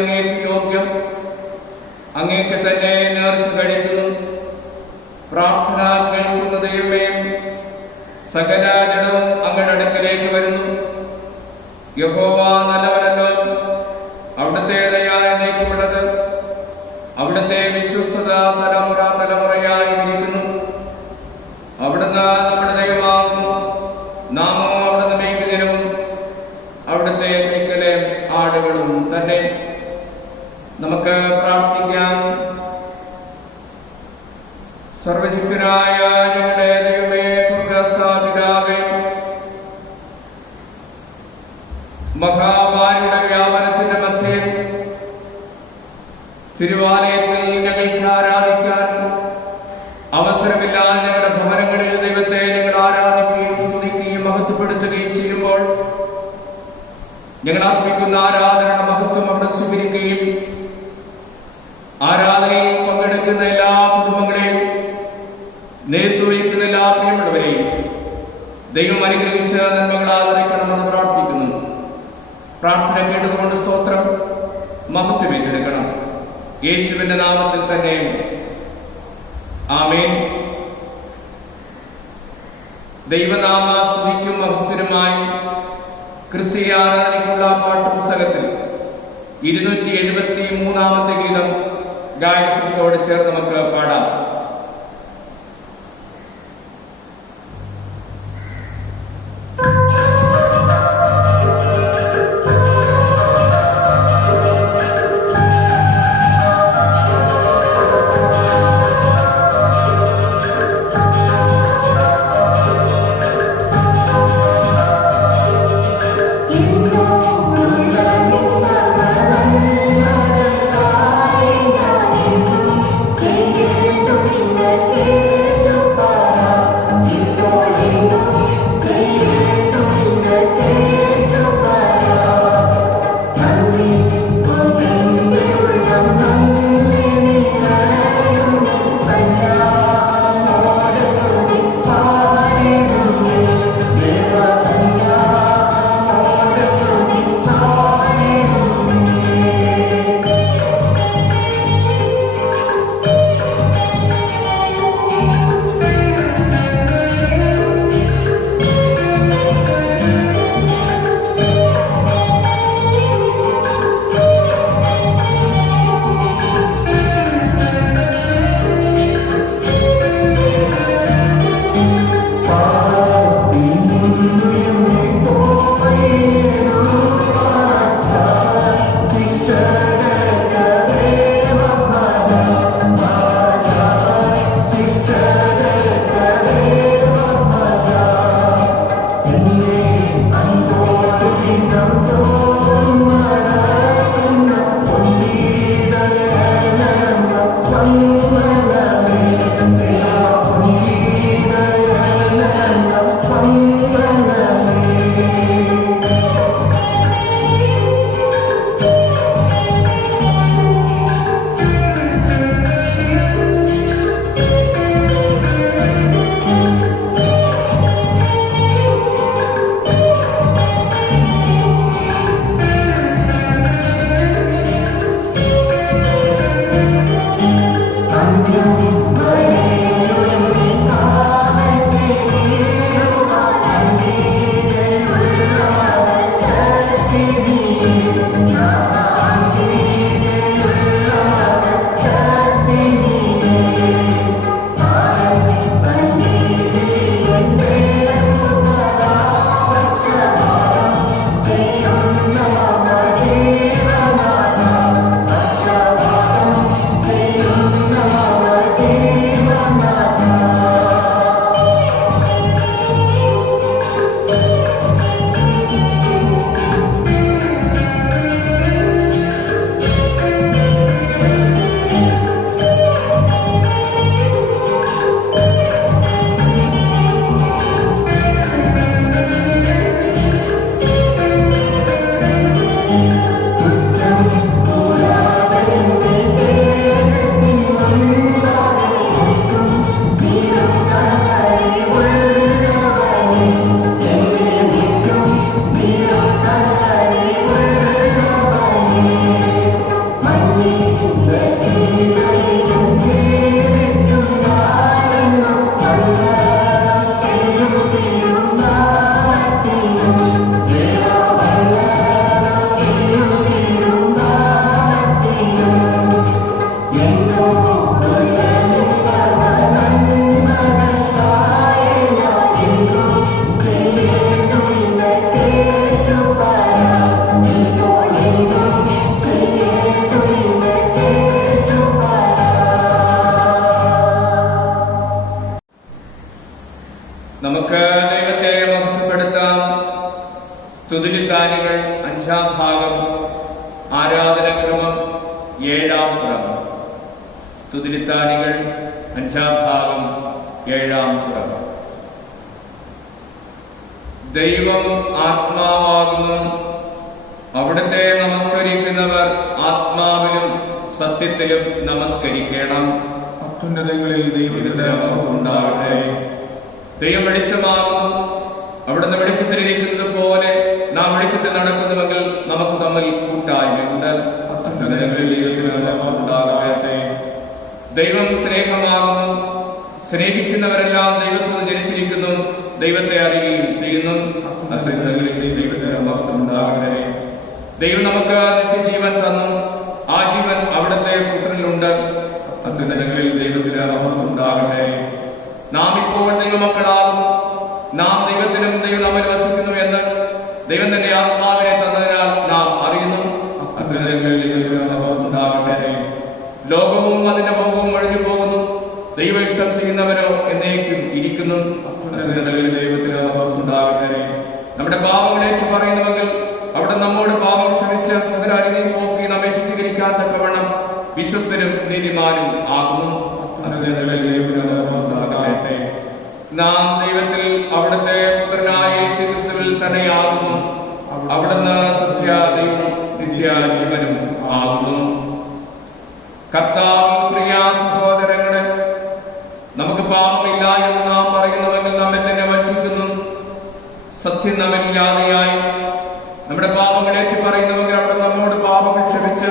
അങ്ങേക്ക് യോഗ്യം. അങ്ങേക്ക് തന്നെ നേർച്ച കഴിക്കുന്നു. പ്രാർത്ഥന കേൾക്കുന്ന ദൈവമേ, സകല ജഡവും അങ്ങയുടെ അടുക്കലേക്ക് വരുന്നു. യഹോവ നല്ലവനല്ലോ, അവിടുത്തെ ദയ എന്നേക്കുമുള്ളത്. അവിടുത്തെ വിശ്വസ്തത തലമുറ തലമുറയായി ഇരിക്കുന്നു. അവിടുന്ന് നമ്മുടെ ദൈവമാകുന്നു. നാമോ അവിടുന്ന് മേയ്ക്കുന്നതിനും അവിടുത്തെ മേയ്ക്കലെ ആടുകളും തന്നെ. നമുക്ക് പ്രാർത്ഥിക്കാം. സർവശക്തനായ ഞങ്ങളുടെ ദൈവമേ, സ്വർഗ്ഗസ്ഥപിതാവേ, മഹാമാരിയുടെ വ്യാപനത്തിന്റെ മധ്യേ തിരുവാലയത്തിൽ ഞങ്ങൾക്ക് ആരാധിക്കാൻ അവസരമില്ലാതെ ഞങ്ങളുടെ ഭവനങ്ങളിൽ ദൈവത്തെ ഞങ്ങൾ ആരാധിക്കുകയും സ്തുതിക്കുകയും മഹത്വപ്പെടുത്തുകയും ചെയ്യുമ്പോൾ ഞങ്ങൾ അർപ്പിക്കുന്ന ആരാധനയുടെ മഹത്വം അവിടെ സ്വീകരിക്കുകയും ആരാധനയിൽ പങ്കെടുക്കുന്ന എല്ലാ കുടുംബങ്ങളെയും നേതൃത്വം വഹിക്കുന്ന എല്ലാ പ്രിയമുള്ളവരെയും ദൈവം അനുഗ്രഹിച്ച് നന്മകൾ ആദരിക്കണമെന്ന് പ്രാർത്ഥിക്കുന്നു. പ്രാർത്ഥന കേട്ടതുകൊണ്ട് സ്തോത്രം. മഹത്വം ഏറ്റെടുക്കണം. യേശുവിന്റെ നാമത്തിൽ തന്നെ ആമേൻ. ദൈവനാമ സ്തുതിക്കും മഹത്വത്തിനുമായി ക്രിസ്തീയ ആരാധനയ്ക്കുള്ള പാഠപുസ്തകത്തിൽ 273 ഗീതം ഗായകസംഘത്തോട് ചേർന്ന് നമുക്ക് പാടാം. Yeah. 7-ാം പുറം. സ്തുതിലിത്താനികൾ 5-ാം ഭാഗം 7-ാം പുറം. ദൈവം ആത്മാവാകുന്നു. അവിടുത്തെ നമസ്കരിക്കുന്നവർ ആത്മാവിലും സത്യത്തിലും നമസ്കരിക്കണം. അത്യുന്നതങ്ങളിൽ ദൈവത്തിന്റെ ഉണ്ടാകട്ടെ. ദൈവം വെളിച്ചമാകുന്നു. അവിടുന്ന് വെളിച്ചത്തിലിരിക്കുന്നത് പോലെ നാം വെളിച്ചത്തിൽ നടക്കുന്നുവെങ്കിൽ നമുക്ക് തമ്മിൽ കൂട്ടായ്മയുണ്ട്. അത്യുന്നതങ്ങളിൽ ദൈവത്തിന്റെ ഉണ്ടാകട്ടെ. ദൈവം സ്നേഹമാകുന്നു. സ്നേഹിക്കുന്നവരെല്ലാം ദൈവത്തിൽ നിന്ന് ജനിച്ചിരിക്കുന്നു, ദൈവത്തെ അറിയുകയും ചെയ്യുന്നു. അത്യുന്നതങ്ങളിൽ ദൈവത്തിന്റെ ഉണ്ടാകട്ടെ. ദൈവം നമുക്ക് നിത്യജീവൻ തന്നു. ആ ജീവൻ അവിടുത്തെ പുത്രനിലുണ്ട്. അത്യുന്നതങ്ങളിൽ ദൈവത്തിന്റെ ഉണ്ടാകട്ടെ. നാം ഇപ്പോൾ ദൈവമക്കളാകുന്നു. നാം ദൈവത്തിനും ദൈവം നമ്മിൽ വസിക്കുന്നു എന്ന് ദൈവം തന്റെ ആത്മാവിനെ തന്നതിനാൽ നാം അറിയുന്നു. അത്യുന്നതങ്ങളിൽ ദൈവത്തിന്റെ ഉണ്ടാകട്ടെ. ലോകവും അതിന്റെ മോഹവും ഒഴിഞ്ഞു പോകുന്നു, ദൈവയുക്തം ചെയ്യുന്നവനോ എന്നേക്കും ഇരിക്കുന്നു. അത്യുന്നതങ്ങളിൽ ദൈവത്തിന്റെ ഉണ്ടാകട്ടെ. നമ്മുടെ പാപങ്ങൾ ഏറ്റു പറയുന്നുവെങ്കിൽ അവിടെ നമ്മോട് പാപം ക്ഷമിച്ച് സകല അനീതിയും പോക്കി നമ്മെ ശുദ്ധീകരിക്കാൻ തക്കവണ്ണം വിശുദ്ധനും നീതിമാനും ആകുന്നു. അത്യുന്നതങ്ങളിൽ ദൈവത്തിന്റെ ഉണ്ടാകട്ടെ. നാം ദൈവത്തിൽ അവിടുത്തെ പുത്രനായ യേശുക്രിസ്തുവിൽ തന്നെയാകുന്നു. അവിടുന്ന് സത്യദൈവവും നിത്യജീവനും ആകുന്നു. കർത്താവിൽ പ്രിയ സഹോദരങ്ങളെ, നമുക്ക് പാപമില്ല എന്ന് നാം പറയുന്നുവെങ്കിൽ നമ്മെ തന്നെ വഞ്ചിക്കുന്നു. സത്യം നമ്മില്ലാതെയായി നമ്മുടെ പാപങ്ങൾ ഏറ്റു പറയുന്നുവെങ്കിൽ അവിടെ നമ്മോട് പാപങ്ങൾ ക്ഷമിച്ച്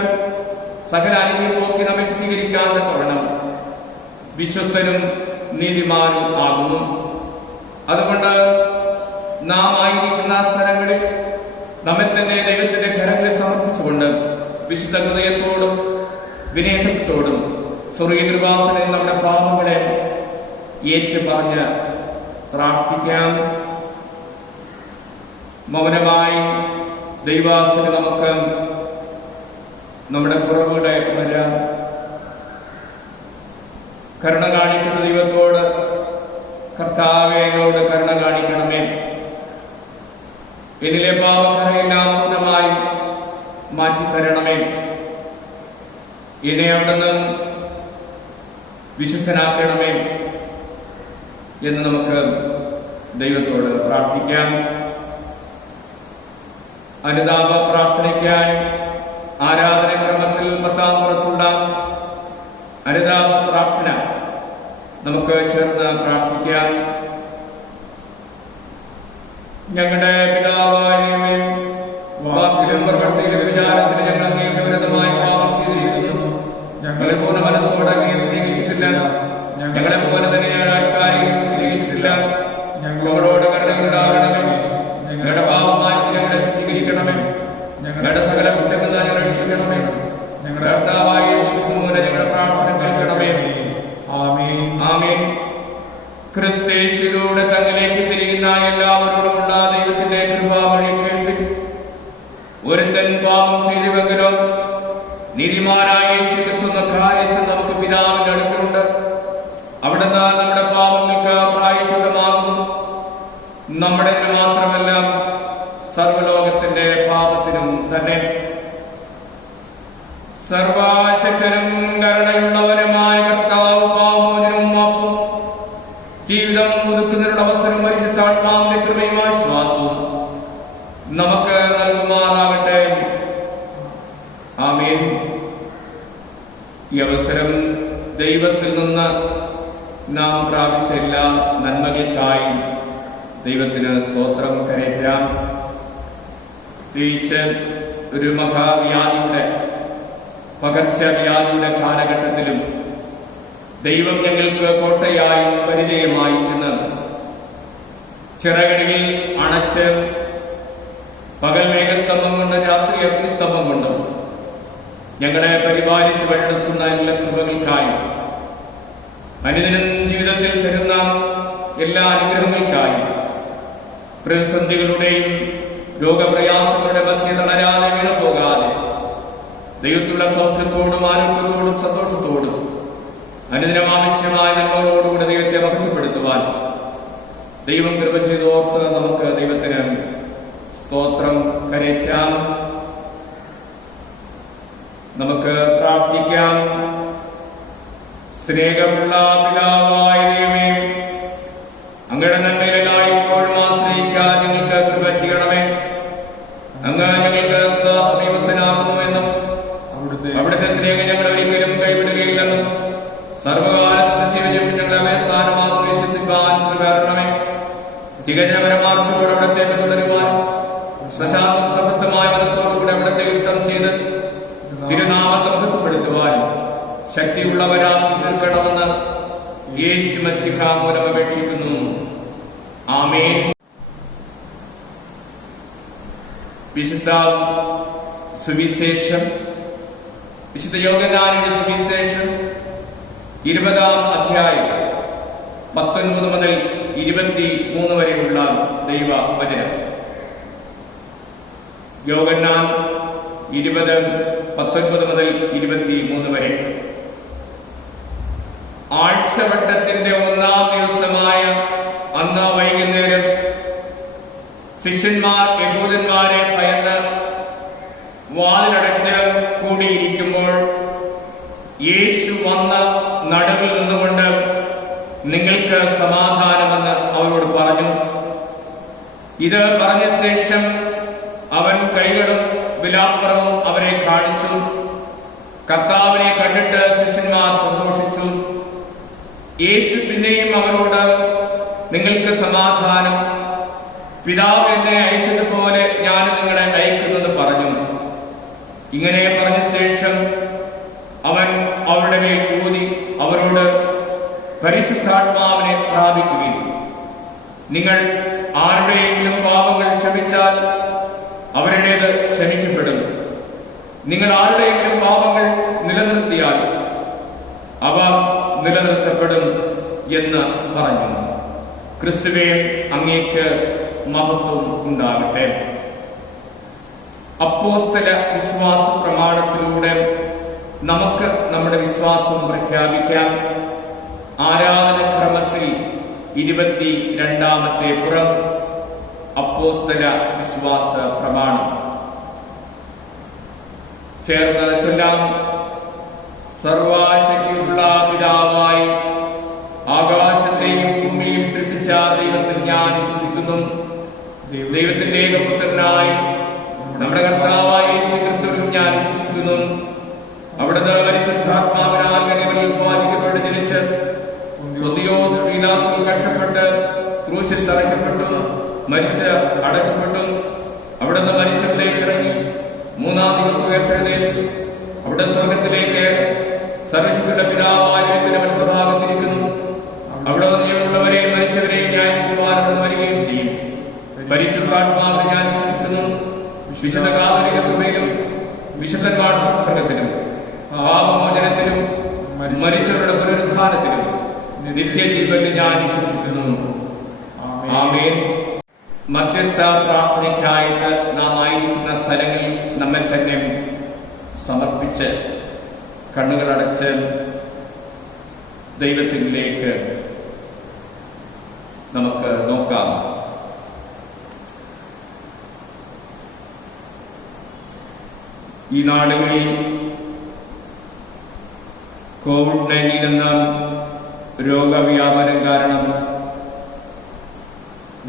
സകല അനീതിയും പോക്കി നമ്മെ ശുദ്ധീകരിക്കാൻ തക്കവണ്ണം വിശ്വസ്തനും നീതിമാനും ആകുന്നു. അതുകൊണ്ട് നാം ആയിരിക്കുന്ന സ്ഥലങ്ങളിൽ നമ്മെ തന്നെ ദൈവത്തിന്റെ കരങ്ങളിൽ സമർപ്പിച്ചുകൊണ്ട് വിശുദ്ധ ഹൃദയത്തോടും വിനയസത്തോടും സ്വർഗീയ കൃപാസനത്തിൽ നമ്മുടെ പാപങ്ങളെ ഏറ്റുപറഞ്ഞ് പ്രാർത്ഥിക്കാം. മൗനമായി ദൈവാസന നമുക്ക് നമ്മുടെ കുറവുകളെ വരാം. കരുണ കാണിക്കുന്ന ദൈവത്തോട്, കർത്താവേ എന്നോട് കരുണ കാണിക്കണമേ, എന്നിലെ പാപക്കറയെല്ലാം പൂർണ്ണമായി മാറ്റിത്തരണമേ, എന്നെ അവിടുന്ന് വിശുദ്ധനാക്കണമേ എന്ന് നമുക്ക് ദൈവത്തോട് പ്രാർത്ഥിക്കാം. അനുതാപ പ്രാർത്ഥനയ്ക്കായി ആരാധനക്രമത്തിൽ 10-ാം പുറത്തുള്ള അനുതാപ പ്രാർത്ഥന നമുക്ക് ചേർന്ന് പ്രാർത്ഥിക്കാം. ഞങ്ങളുടെ പിതാവായ വാക്കിലും പ്രവൃത്തിയിലും വിചാരത്തിലും ഞങ്ങൾ അങ്ങേക്ക് വിരുദ്ധമായി പാപം ചെയ്തിരിക്കുന്നു. ഞങ്ങളെ പോലെ മനസ്സോടെ അങ്ങേ സ്നേഹിച്ചിട്ടില്ല. ഞങ്ങളെ പോലെ തന്നെ ആൾക്കാരെയും സ്നേഹിച്ചിട്ടില്ല. ഞങ്ങളോട് കരുണയുണ്ടാകണമേ. ഞങ്ങളുടെ പാപം മാറ്റി ഞങ്ങളെ ശുദ്ധീകരിക്കണമേ. ഞങ്ങളുടെ സകല കുറ്റങ്ങൾ ഞങ്ങളെ രക്ഷിക്കണമേ. ഞങ്ങളുടെ കർത്താവായ യേശുക്രിസ്തു മൂലം ഞങ്ങളുടെ പ്രാർത്ഥന കേൾക്കണമേ. ആമേൻ. ആമേൻ. ക്രിസ്തേശുവിലൂടെ തന്നിലേക്ക് തിരിയുന്ന എല്ലാവരോടുമുള്ള ദൈവത്തിന്റെ കൃപാവഴി കേൾപ്പിൻ. ഒരുത്തൻ പാപം ചെയ്തുവെങ്കിലും നീതിമാനായ യേശുക്രിസ്തു എന്ന കാര്യസ്ഥൻ നമുക്ക് പിതാവിന്റെ അടുക്കലുണ്ട്. അവിടുന്ന് നമ്മുടെ പാപങ്ങൾക്ക് പ്രായശ്ചിത്തമാകുന്നു. നമ്മുടെ മാത്രമല്ല, സർവ്വലോകത്തിന്റെ പാപത്തിനും തന്നെ. സർവശക്തനും കരുണയുള്ളവനുമായ കർത്താവ് പാപമോചനവും മാപ്പും ജീവിതം പുതുക്കുന്നതിനുള്ള അവസരം പരിശുദ്ധാത്മാവിന്റെ കൃപയും ആശ്വാസവും നമുക്ക് നൽകുമാറാകട്ടെ. ആമേൻ. ഈ അവസരം ദൈവത്തിൽ നിന്ന് നാം പ്രാപിച്ച എല്ലാ നന്മകൾക്കായി ദൈവത്തിന് സ്തോത്രം കരയറ്റാം. പ്രത്യേകിച്ച് ഒരു മഹാവ്യാധിയുടെ പകർച്ചവ്യാധിയുടെ കാലഘട്ടത്തിലും ദൈവം ഞങ്ങൾക്ക് കോട്ടയായും പരിചയമായി എന്ന് ചിറകടിയിൽ അണച്ച് പകൽ മേഘസ്തംഭം കൊണ്ട് രാത്രി അഗ്നിസ്തംഭം കൊണ്ട് ഞങ്ങളെ പരിപാലിച്ച് വഴിനടത്തുന്ന എല്ലാ കൃപകൾക്കായും അനുദിനം ജീവിതത്തിൽ തരുന്ന എല്ലാ അനുഗ്രഹങ്ങൾക്കായും പ്രതിസന്ധികളുടെയും രോഗപ്രയാസങ്ങളുടെ മധ്യ തളരാതെ വീണുപോകാതെ ദൈവത്തിലുള്ള സൗഖ്യത്തോടും ആരോഗ്യത്തോടും സന്തോഷത്തോടും അനുദിനം ആവശ്യമായ നന്മകളോടുകൂടി ദൈവത്തെ മഹത്വപ്പെടുത്തുവാൻ ദൈവം കൃപ ചെയ്തോർത്ത് നമുക്ക് ദൈവത്തിന് സ്തോത്രം കരയറ്റാം. നമുക്ക് പ്രാർത്ഥിക്കാം. സ്നേഹമുള്ള പിതാവായ ദൈവമേ, അങ്ങയുടെ നന്മയിലെല്ലായ്പ്പോഴും ആശ്രയിക്കാൻ ഞങ്ങൾക്ക് കൃപ ചെയ്യണമേ. അങ്ങ് ഞങ്ങൾക്ക് സദാ സമീപസ്ഥനാകുന്നുവെന്നും അവിടുത്തെ സ്നേഹം ഞങ്ങൾ ഒരിക്കലും കൈവിടുകയില്ലെന്നും സർവകാലത്തും തിരിഞ്ഞും ഞങ്ങളെ അഭയസ്ഥാനമാകും വിശ്വസിക്കാൻ കൃപ തരണമേ. തികഞ്ഞ പരമാർത്ഥത്തോടെ അവിടത്തെ പിന്തുടരുവാൻ പ്രശാന്ത സമൃദ്ധമായ മനസ്സോടുകൂടെ അവിടത്തെ ഇഷ്ടം ചെയ്ത് തിരുനാമത്തെ മഹത്വപ്പെടുത്തുവാൻ ശക്തിയുള്ളവരാക്കി തീർക്കണമെന്ന് യേശു മശിഹ മൂലം അപേക്ഷിക്കുന്നു. ആമേൻ. വിശുദ്ധ സുവിശേഷം, വിശുദ്ധ യോഹന്നാന്റെ സുവിശേഷം 20-ാം അധ്യായം 19 മുതൽ 23 വരെയുള്ള ദൈവവചനം. യോഹന്നാൻ 20:19 മുതൽ 23 വരെ. ആഴ്ചവട്ടത്തിന്റെ 1-ാം ദിവസമായ അന്ന് വൈകുന്നേരം ശിഷ്യന്മാർ യഹൂദന്മാരെ ഭയന്ന് വാതിലടച്ച് കൂടിയിരിക്കുമ്പോൾ യേശു വന്ന് നടുവിൽ നിന്നുകൊണ്ട് നിങ്ങൾക്ക് സമാധാനമെന്ന് അവരോട് പറഞ്ഞു. ഇത് പറഞ്ഞ ശേഷം അവൻ കൈകളും വിലാപ്പുറവും അവരെ കാണിച്ചു. കർത്താവിനെ കണ്ടിട്ട് ശിഷ്യന്മാർ സന്തോഷിച്ചു. യേശു പിന്നെയും അവരോട്, നിങ്ങൾക്ക് സമാധാനം. പിതാവ് എന്നെ അയച്ചതുപോലെ ഞാൻ നിങ്ങളെ അയക്കുന്നെന്ന് പറഞ്ഞു. ഇങ്ങനെ പറഞ്ഞ ശേഷം അവൻ അവരുടെ മേൽ ഊതി അവരോട്, പരിശുദ്ധാത്മാവിനെ പ്രാപിക്കുകയും നിങ്ങൾ ആരുടെയെങ്കിലും പാപങ്ങൾ ക്ഷമിച്ചാൽ അവരുടേത് ക്ഷമിക്കപ്പെടും. നിങ്ങൾ ആരുടെയെങ്കിലും പാപങ്ങൾ നിലനിർത്തിയാൽ അവ നിലനിർത്തപ്പെടും എന്ന് പറഞ്ഞു. ക്രിസ്തുവേ, അങ്ങേക്ക് മഹത്വം ഉണ്ടാകട്ടെ. അപ്പോസ്തല വിശ്വാസ പ്രമാണത്തിലൂടെ നമുക്ക് നമ്മുടെ വിശ്വാസം പ്രഖ്യാപിക്കാം. ആരാധനക്രമത്തിൽ 22-ാമത്തെ പുറം അപ്പോസ്തല വിശ്വാസ പ്രമാണം ചേർന്ന് ചൊല്ലാം. സർവശക്തിയുള്ള പിതാവായി ആകാശത്തെയും ഭൂമിയും സൃഷ്ടിച്ച ദൈവത്തിൽ ഞാൻ വിശ്വസിക്കുന്നു. ദൈവത്തിന്റെ ഏകപുത്രനായി നമ്മുടെ കർത്താവായ യേശു ക്രിസ്തുവിൽ ഞാൻ വിശ്വസിക്കുന്നു. അവിടുന്ന് പരിശുദ്ധാത്മാവിനാൽ കന്യകയിൽ ഉത്പാദിക്കപ്പെട്ട് ജനിച്ച് പൊന്തിയോസ് പീലാത്തോസിൽ കഷ്ടപ്പെട്ട് ക്രൂശിൽ തറയ്ക്കപ്പെട്ടു, മരിച്ച് അടക്കപ്പെട്ടു. അവിടുന്ന് മരിച്ചവരിലേക്ക് ഇറങ്ങി 3-ാം ദിവസം ഉയർത്തെഴുന്നേറ്റു. അവിടെ സ്വർഗത്തിലേക്ക് സർവശക്തിയുടെ പിതാവായ വലത്തുഭാഗത്തിരിക്കുന്നു. അവിടെ ജീവനുള്ളവരെയും മരിച്ചവരെയും ന്യായീകരിക്കുവാൻ വരികയും ചെയ്യും. പരിശുദ്ധാത്മാവിനെ ഞാൻ വിശ്വസിക്കുന്നു. വിശുദ്ധ കാതോലിക സഭയിലും വിശുദ്ധന്മാരുടെ സംഘത്തിലും പാപമോചനത്തിലും മരിച്ചവരുടെ പുനരുദ്ധാനത്തിലും നിത്യജീവനിൽ ഞാൻ വിശ്വസിക്കുന്നു. ആമേൻ. മധ്യസ്ഥ പ്രാർത്ഥനയ്ക്കായിട്ട് നാം ആയിരിക്കുന്ന സ്ഥലങ്ങളിൽ നമ്മെ തന്നെ സമർപ്പിച്ച് കണ്ണുകളടച്ച് ദൈവത്തിലേക്ക് നമുക്ക് നോക്കാം. ഈ നാടുകളിൽ കോവിഡ്-19 എന്ന രോഗവ്യാപനം കാരണം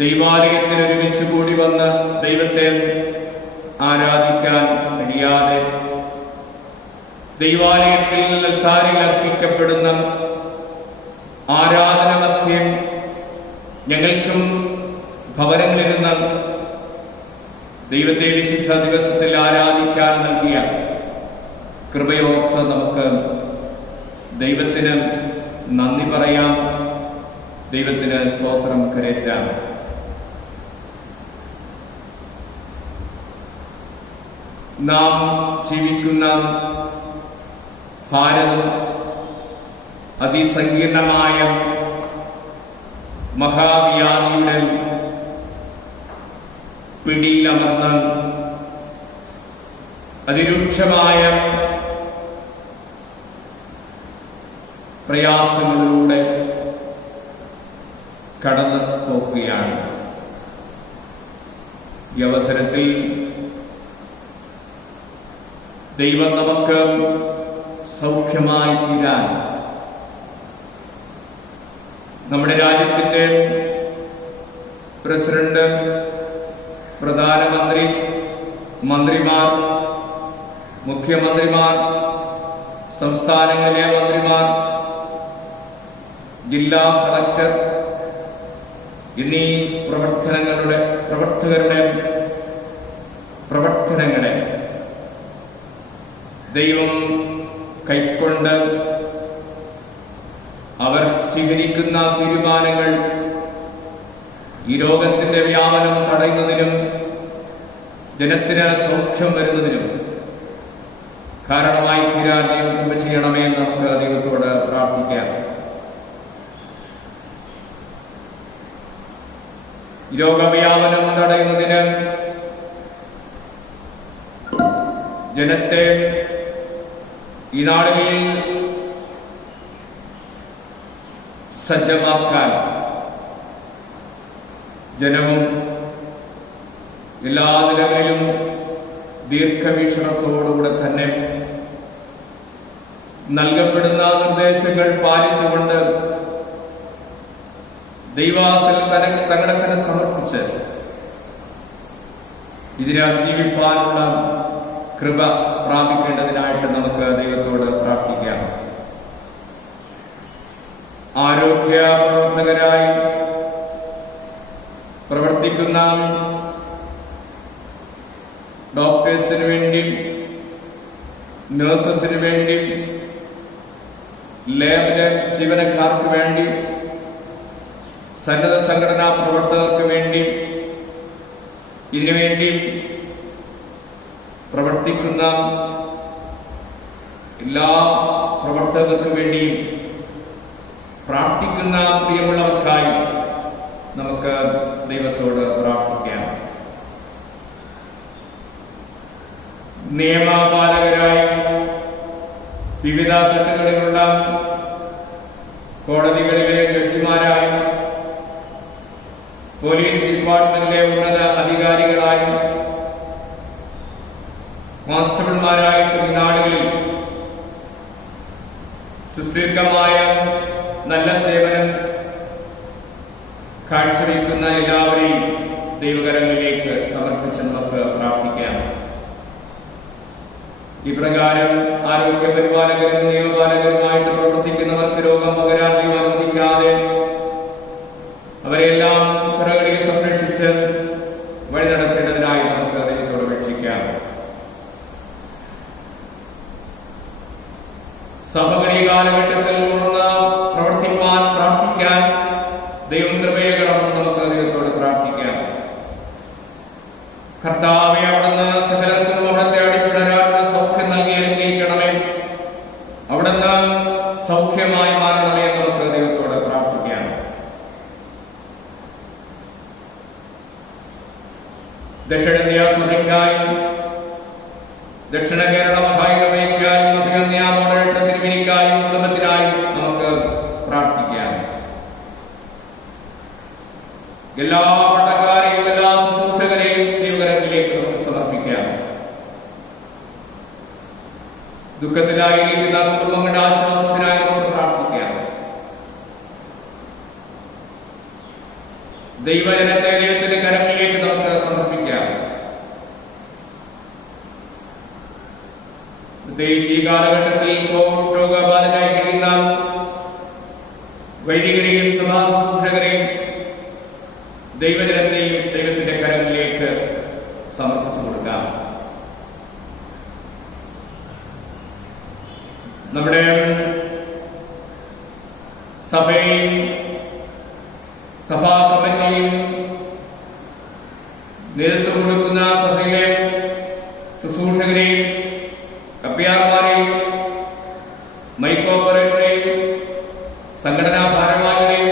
ദൈവാലയത്തിൽ ഒരുമിച്ച് കൂടി വന്ന് ദൈവത്തെ ആരാധിക്കാൻ കഴിയാതെ ദൈവാലയത്തിൽ അൽത്താരിൽ അർപ്പിക്കപ്പെടുന്ന ആരാധന മധ്യം ഞങ്ങൾക്കും ഭവനങ്ങളിരുന്ന ദൈവത്തെ വിശുദ്ധ ദിവസത്തിൽ ആരാധിക്കാൻ നൽകിയ കൃപയോർത്ത് നമുക്ക് ദൈവത്തിന് നന്ദി പറയാം. ദൈവത്തിന് സ്തോത്രം കരേറ്റാം. നാം ജീവിക്കുന്ന ഭാരതം അതിസങ്കീർണമായ മഹാവ്യാധിയുടെ പിടിയിലമർന്ന് അതിരൂക്ഷമായ പ്രയാസങ്ങളിലൂടെ കടന്നു പോവുകയാണ്. ഈ അവസരത്തിൽ ദൈവം നമുക്ക് സൗഖ്യമായി തീരാൻ നമ്മുടെ രാജ്യത്തിൻ്റെ പ്രസിഡന്റ്, പ്രധാനമന്ത്രി, മന്ത്രിമാർ, മുഖ്യമന്ത്രിമാർ, സംസ്ഥാനങ്ങളിലെ മന്ത്രിമാർ, ജില്ലാ കളക്ടർ എന്നീ പ്രവർത്തകരുടെ പ്രവർത്തനങ്ങളെ ദൈവം കൈക്കൊണ്ട് അവർ സ്വീകരിക്കുന്ന തീരുമാനങ്ങൾ ഈ രോഗത്തിന്റെ വ്യാപനം തടയുന്നതിനും ജനത്തിന് സൗഖ്യം വരുന്നതിനും കാരണമായി തീരാൻ ദൈവം കൃപ ചെയ്യണമേ എന്ന് നമുക്ക് ദൈവത്തോട് പ്രാർത്ഥിക്കാം. രോഗവ്യാപനം തടയുന്നതിന് ജനത്തെ ഈ നാടുകളിൽ സജ്ജമാക്കാൻ ജനവും എല്ലാ നിലകളിലും ദീർഘവീക്ഷണത്തോടുകൂടെ തന്നെ നൽകപ്പെടുന്ന നിർദ്ദേശങ്ങൾ പാലിച്ചുകൊണ്ട് ദൈവാസൽ തങ്ങളെ തന്നെ സമർപ്പിച്ച് ഇതിനെ അതിജീവിപ്പാനുള്ള കൃപ പ്രാപിക്കേണ്ടതിനായിട്ട് നമുക്ക് ദൈവത്തോട് പ്രാർത്ഥിക്കാം. ആരോഗ്യ പ്രവർത്തകരായി പ്രവർത്തിക്കുന്ന ഡോക്ടേഴ്സിന് വേണ്ടി, നഴ്സസിന് വേണ്ടി, ലാബിലെ ജീവനക്കാർക്ക് വേണ്ടി, സന്നദ്ധ സംഘടനാ പ്രവർത്തകർക്ക് വേണ്ടി, ഇതിനുവേണ്ടി പ്രവർത്തിക്കുന്ന എല്ലാ പ്രവർത്തകർക്ക് വേണ്ടിയും പ്രാർത്ഥിക്കുന്ന പ്രിയമുള്ളവർക്കായി നമുക്ക് ദൈവത്തോട് പ്രാർത്ഥിക്കാം. നിയമപാലകരായി വിവിധ തട്ടുകളിലുള്ള കോടതികളിലെ ജഡ്ജിമാരായും പോലീസ് ഡിപ്പാർട്ട്മെന്റിലെ ഉന്നത അധികാരികളായും കോൺസ്റ്റബിൾമാരായും ഈ നാടുകളിൽ സുസ്ഥിരമായ നല്ല സേവനം കാഴ്ചവെക്കുന്ന എല്ലാവരെയും ദൈവകരങ്ങളിലേക്ക് സമർപ്പിച്ച് നമുക്ക് പ്രാർത്ഥിക്കാം. ഇപ്രകാരം ആരോഗ്യ പരിപാലകരും നിയമപാലകരുമായിട്ട് പ്രവർത്തിക്കുന്നവർക്ക് രോഗം പകരാൻ ദൈവം അനുവദിക്കാതെ അവരെല്ലാം ചിറകളിൽ സംരക്ഷിച്ച് വഴി നടത്തേണ്ടതിനായി നമുക്ക് ദൈവത്തോട് അപേക്ഷിക്കാം. സഭകൾ ഈ കാലഘട്ടത്തിൽ ഉണർന്ന് പ്രവർത്തിപ്പാൻ പ്രാർത്ഥിക്കാൻ ദൈവം കൃപയേകണമെന്ന് നമുക്ക് ദൈവത്തോട് പ്രാർത്ഥിക്കാം. കർത്താവെ, അവിടുന്ന് സകലർക്കും അവിടുത്തെ അടിപ്പിടരാനുള്ള സൗഖ്യം നൽകി അനുഗ്രഹിക്കണമേ. അവിടുന്ന് സൗഖ്യമായി മാറണമേ എന്ന് നമുക്ക് ദൈവത്തോട് പ്രാർത്ഥിക്കാം. ദക്ഷിണേന്ത്യ സഭയ്ക്കായും ദക്ഷിണ കേരള മഹായിടവയ്ക്കായും അഭിനന്ദ മോഡറേറ്റർ തിരുമേനിക്കായും കുടുംബത്തിനായും നമുക്ക് പ്രാർത്ഥിക്കാം. എല്ലാ പട്ടക്കാരെയും എല്ലാ ശുശ്രൂഷകരെയും ദൈവകരങ്ങളിലേക്ക് നമുക്ക് സമർപ്പിക്കാം. ദുഃഖത്തിലായിരിക്കുന്ന കുടുംബങ്ങളുടെ ആശ്വാസത്തിനായി നമുക്ക് പ്രാർത്ഥിക്കാം. ദൈവജനത്തെ ദൈവത്തിന്റെ കരങ്ങളിലേക്ക് നമുക്ക് സമർപ്പിക്കാം. പ്രത്യേകിച്ച് ഈ കാലഘട്ടത്തിൽ കോവിഡ് രോഗബാധിതരായി കഴിയുന്ന വൈദികരെയും സഭാ ശുശ്രൂഷകരെയും ദൈവജനത്തെയും ദൈവത്തിന്റെ കരങ്ങളിലേക്ക് സമർപ്പിച്ചു കൊടുക്കാം. നമ്മുടെ സഭയും സഭാ കമ്മിറ്റിയും നേതൃത്വം കൊടുക്കുന്ന സഭയിലെ ശുശ്രൂഷകരെയും കപ്പ്യാർമാരെയും മൈക്ക് ഓപ്പറേറ്ററെയും സംഘടനാ ഭാരവാഹികളെയും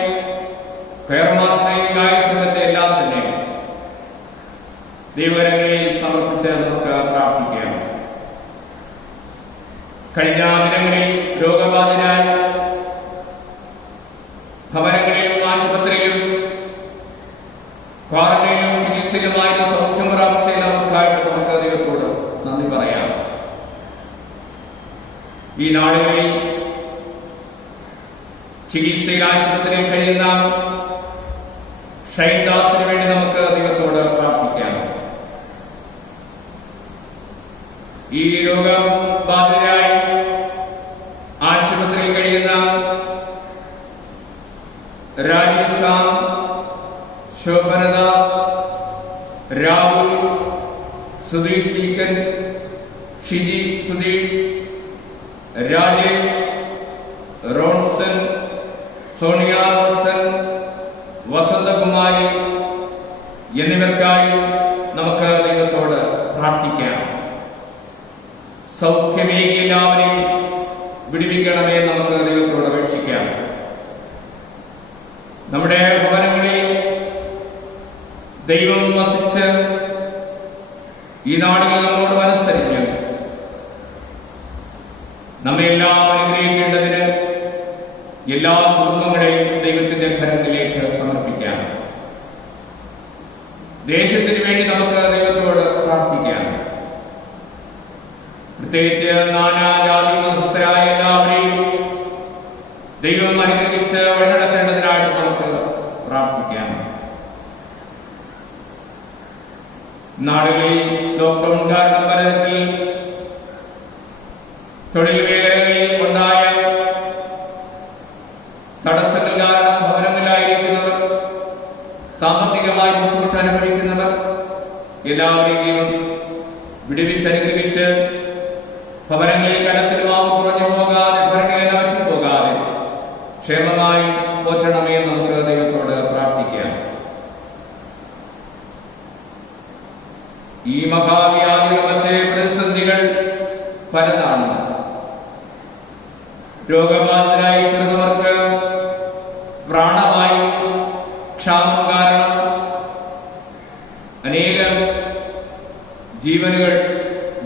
ഫെയർമാസ്റ്ററെയും ഗായക സംഘത്തെ എല്ലാം തന്നെ ദൈവകരങ്ങളിൽ സമർപ്പിച്ച് നമുക്ക് പ്രാർത്ഥിക്കാം. കഴിഞ്ഞ ദിനങ്ങളിൽ രോഗബാധിതരായ ഭവനങ്ങളിലും ആശുപത്രിയിലും ക്വാറന്റൈനിലും ചികിത്സയിലുമായിരുന്ന സൗഖ്യം പ്രാപിച്ച എല്ലാവർക്കായിട്ട് നമുക്ക് ദൈവത്തോട് നന്ദി പറയാം. ചികിത്സയിൽ ആശുപത്രിയിൽ കഴിയുന്ന ഷൈൻദാസിന് വേണ്ടി നമുക്ക് ദൈവത്തോട് പ്രാർത്ഥിക്കാം. ഈ രോഗബാധിതരായി ആശുപത്രിയിൽ കഴിയുന്ന രാജേഷ് സാം, ശോഭനദാസ്, രാഹുൽ, സുധീഷ് ടീക്കൻ, ഷിജി സുധീഷ്, രാജേഷ്, റോൺസൺ, സോണിയ റോൺസൺ, വസന്തകുമാരി എന്നിവർക്കായി നമുക്ക് ദൈവത്തോട് പ്രാർത്ഥിക്കാം. സൗഖ്യമേകി എല്ലാവരെയും വിടുവിക്കണമേ നമുക്ക് ദൈവത്തോട് അപേക്ഷിക്കാം. നമ്മുടെ ഭവനങ്ങളിൽ ദൈവം വസിച്ച് ഈ നാടുകളിൽ നമ്മോട് മനസ്സരിഞ്ഞ് നമ്മെല്ലാം അനുഗ്രഹിക്കേണ്ടതിന് എല്ലാ കുടുംബങ്ങളെയും ദൈവത്തിന്റെ കരങ്ങളിലേക്ക് സമർപ്പിക്കാം. ദേശത്തിന് വേണ്ടി നമുക്ക് ദൈവത്തോട് പ്രാർത്ഥിക്കാം. പ്രത്യേകിച്ച് നാനാജാതി മതസ്ഥരായ എല്ലാവരെയും ദൈവം അനുഗ്രഹിച്ച് വഴിനടത്തേണ്ടതിനായിട്ട് നമുക്ക് പ്രാർത്ഥിക്കാം. നാടുകളിൽ ലോക്ക്ഡൌൺ കാരണം പലതരത്തിൽ തൊഴിൽ മേഖലകളിൽ ഉണ്ടായ തടസ്സങ്ങൾ കാരണം ഭവനങ്ങളിലായിരിക്കുന്നവർ, സാമ്പത്തികമായി ബുദ്ധിമുട്ട് അനുഭവിക്കുന്നവർ എല്ലാവരെയും വിടുവിച്ച് അനുഗ്രഹിച്ച് ഭവനങ്ങളിൽ കടത്തിൽ മാവ് കുറഞ്ഞു പോകാതെ, ഭരണങ്ങളിൽ മാറ്റി പോകാതെ ക്ഷേമമായി പോറ്റണമേ നമുക്ക് ദൈവത്തോട് പ്രാർത്ഥിക്കാം. ഈ മഹാവ്യാധിയുടെ മറ്റേ പ്രതിസന്ധികൾ പലതാണ്. രോഗബാധിതരായി തീർന്നവർക്ക് പ്രാണവായു ക്ഷാമം കാരണം അനേകം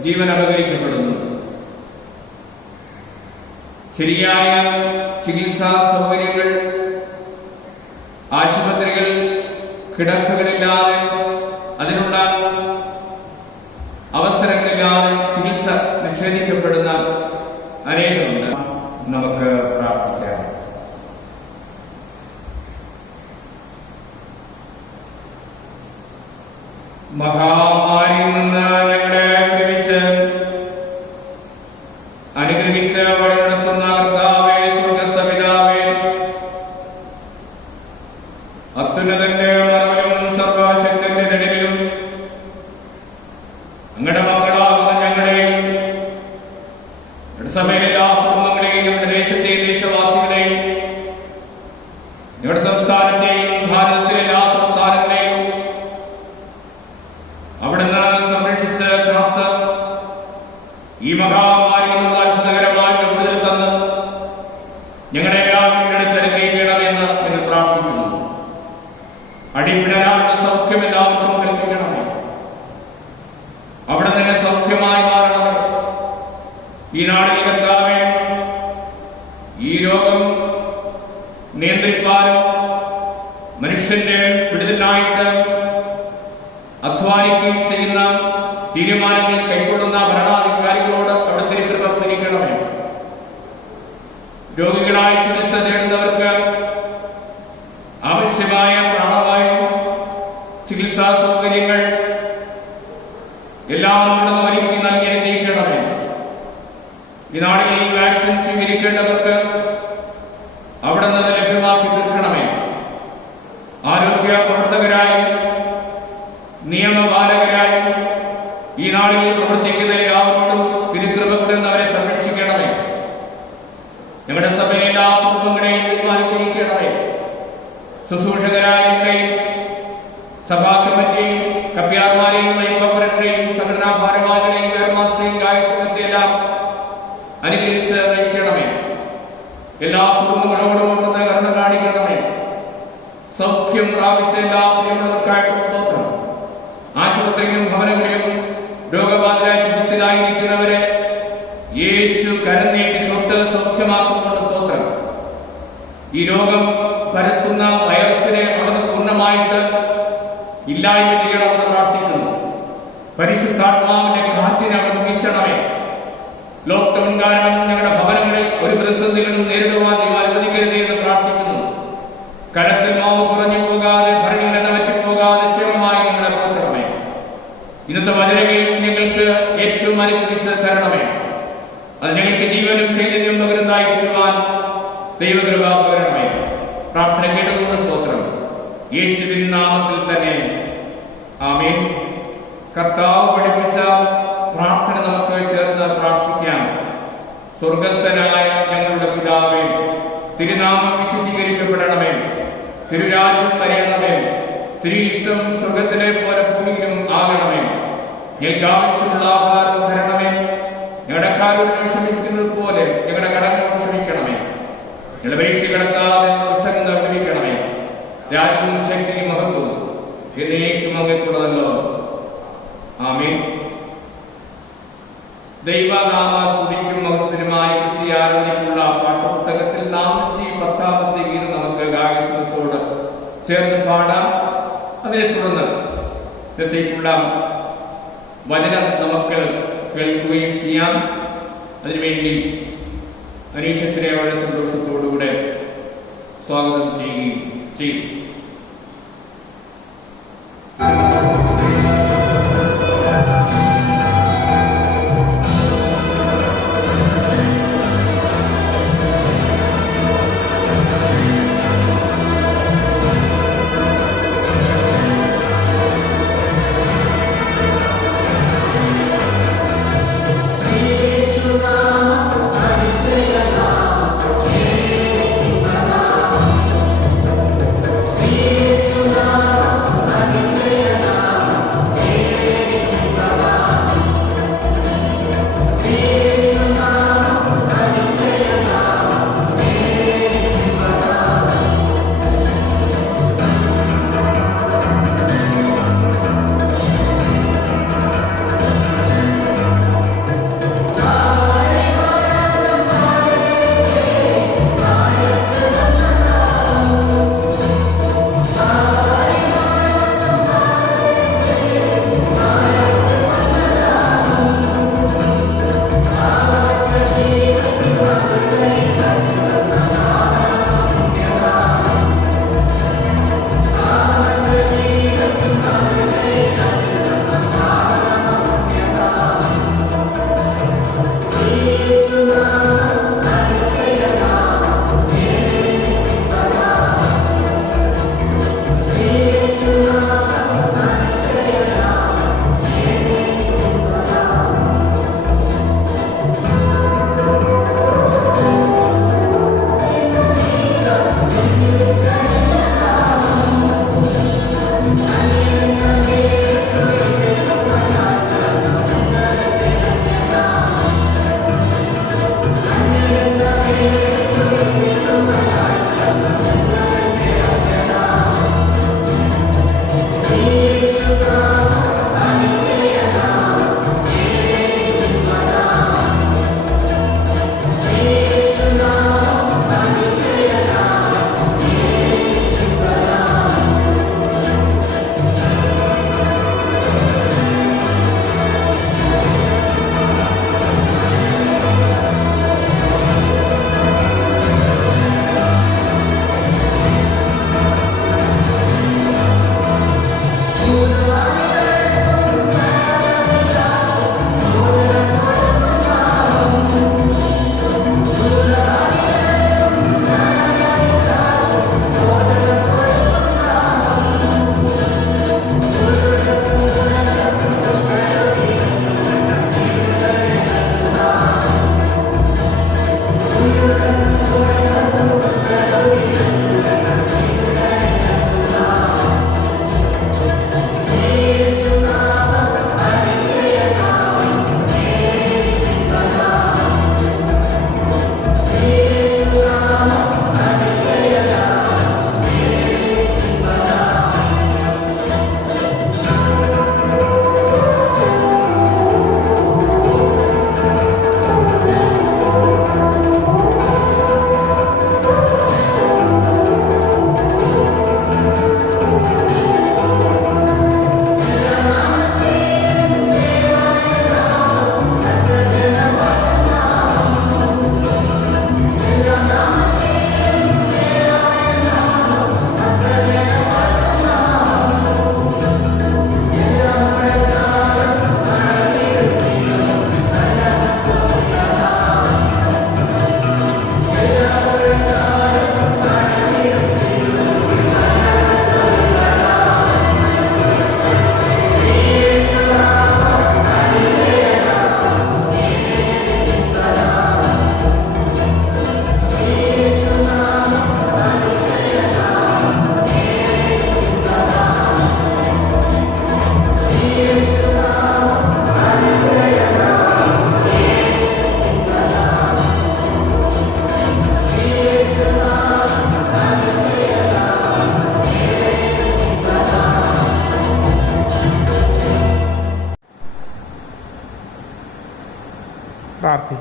ജീവൻ അപഹരിക്കപ്പെടുന്നു. ശരിയായ ചികിത്സാ സൗകര്യങ്ങൾ, ആശുപത്രികൾ, കിടക്കുകളില്ലാതെ, അതിനുള്ള അവസരങ്ങളില്ലാതെ ചികിത്സ നിഷേധിക്കപ്പെടുന്ന അനേകമുണ്ട്. നമുക്ക് പ്രാർത്ഥിക്കാം. മഹാമാരിയിൽ നിന്ന് ഞങ്ങളെ വിടുവിച്ച് അനുഗ്രഹിച്ച് വഴിനടത്തുന്ന കർത്താവേ, സ്വർഗ്ഗസ്ഥ പിതാവേ, അത്യുന്നതന്റെ മറവിലും സർവശക്തന്റെ നിഴലിലും അങ്ങയുടെ മക്കളാകുന്ന ഞങ്ങളെയും സഭയിലെ എല്ലാ കുടുംബങ്ങളെയും, ഞങ്ങളുടെ ദേശത്തെയും ദേശവാസികളെയും, ഞങ്ങളുടെ സംസ്ഥാനത്തെയും ഭാരതത്തിലെ എല്ലാ സംസ്ഥാനങ്ങളെയും അവിടുന്ന് സംരക്ഷിച്ച് കാത്ത് ഈ മഹാമാരിയിൽ നിന്നുള്ള അത്ഭുതകരമായ വിടുതൽ തന്ന് ഞങ്ങളെ എല്ലാവരും എടുത്തനുഗ്രഹിക്കണമെന്ന് ഞങ്ങൾ പ്രാർത്ഥിക്കുന്നു. അടിപ്പിണരാളുടെ സൗഖ്യം എല്ലാവർക്കും കൽപ്പിക്കണമേ. അവിടെ തന്നെ സൗഖ്യമായി മാറണമേ. ഈ നാടിൽ കർത്താവേ, ഈ രോഗം നിയന്ത്രിക്കാനും മനുഷ്യന്റെ വിടുതലിനായിട്ട് അധ്വാനിക്കുകയും ചെയ്യുന്ന തീരുമാനങ്ങൾ കൈക്കൊള്ളുന്ന ഭരണാധികാരികളോട് അവിടുത്തെ കൃപ പുരിക്കണമേ. രോഗികളായി ചികിത്സ തേടുന്നവർക്ക് ആവശ്യമായ പ്രാണവായു, ചികിത്സാ സൗകര്യങ്ങൾ എല്ലാം അവിടുന്ന് ഒരുക്കി നൽകി അനുഗ്രഹിക്കണമേ. ഈ നാടുകളിൽ വാക്സിൻ സ്വീകരിക്കേണ്ടവർക്ക് അവിടുന്ന് അത് ലഭ്യമാക്കി തീർക്കണമേ. ആരോഗ്യ പ്രവർത്തകരായും നിയമപാലകരായും ഈ നാടിൽ പ്രവർത്തിക്കുന്ന എല്ലാവരോടും തിരുകൃപ കൊടുന്ന് അവരെ സംരക്ഷിക്കണമേ. ഞങ്ങളുടെ സഭയിലെ എല്ലാ കുടുംബങ്ങളെയും തീരുമാനിക്കണമേ. ശുശ്രൂഷകരായ ഞങ്ങളെയും സഭാ കമ്മിറ്റിയെയും കപ്പ്യാർമാരെയും കോർപ്പറേറ്ററെയും സംഘടനാ ഭാരവാഹികളെയും ഗവർമാസ്റ്ററെയും ഗായകത്തെയും എല്ലാം അനുകരിച്ച് നയിക്കണമേ. എല്ലാ കുടുംബങ്ങളോടും അവിടുന്ന് കരുണ കാണിക്കണമേ. സൗഖ്യം പ്രാപിച്ച എല്ലാ പ്രിയമുള്ളവർക്കായിട്ടും സ്തോത്രം. ആശുപത്രിയിലും ഭവനങ്ങളിലും രോഗബാധിതരായ ചികിത്സയിലായിരിക്കുന്നവരെ യേശു കരനീട്ടി തൊട്ട് സൗഖ്യമാക്കുന്നുണ്ട്. സ്തോത്രം. ഈ രോഗം പരത്തുന്ന വൈറസിനെ അവിടുന്ന് പൂർണ്ണമായിട്ട് ഇല്ലായ്മ ചെയ്യണമെന്ന് പ്രാർത്ഥിക്കുന്നു. പരിശുദ്ധാത്മാവിന്റെ കാറ്റിനെ അവിടുന്ന് വീശണമേ. ലോക്ക്ഡൌൺ കാരണം ഞങ്ങളുടെ ഭവനങ്ങളിൽ ഒരു ദൈവകൃപ പകരണമേ. പ്രാർത്ഥന കേട്ടതുകൊണ്ട് സ്തോത്രം. യേശുവിൻ നാമത്തിൽ തന്നെ ആമേൻ. കർത്താവ് പഠിപ്പിച്ച പ്രാർത്ഥന നമുക്ക് ചേർന്ന് പ്രാർത്ഥിക്കാം. സ്വർഗസ്ഥനായ ഞങ്ങളുടെ പിതാവേ, തിരുനാമം വിശുദ്ധീകരിക്കപ്പെടണമേ. തിരുരാജ്യം വരണമേ. തിരു ഇഷ്ടം സ്വർഗത്തിലെ പോലെ ഭൂമിയിലും ആകണമേ. ഞങ്ങൾക്ക് ആവശ്യമുള്ള ആഹാരം തരണമേ. ഞങ്ങളുടെ കടക്കാരോട് ക്ഷമിക്കുന്നത് പോലെ ഞങ്ങളുടെ കടങ്ങളോട് ക്ഷമിക്കണമേ. ഞങ്ങളുടെ പരീക്ഷ കിടക്കാതെ പുസ്തകം നിർമ്മിക്കണമേ. രാജ്യവും ശക്തിയും മഹത്വവും എന്നേക്കും അങ്ങേക്കുള്ളതല്ലോ. ആമേൻ. ദൈവനാമ സ്തുതിക്കും മഹത്വത്തിനുമായ ക്രിസ്തീയ ആരാധനയ്ക്കുള്ള പാഠപുസ്തകത്തിൽ 410 ഗീതം നമുക്ക് ഗായകത്തോട് ചേർന്ന് പാടാം. അതിനെ തുടർന്ന് ഇന്നത്തേക്കുള്ള വചനം നമുക്ക് കേൾക്കുകയും ചെയ്യാം. അതിനുവേണ്ടി അനീഷത്തിനെ വളരെ സന്തോഷത്തോടുകൂടെ സ്വാഗതം ചെയ്യുകയും ചെയ്യും. Amen.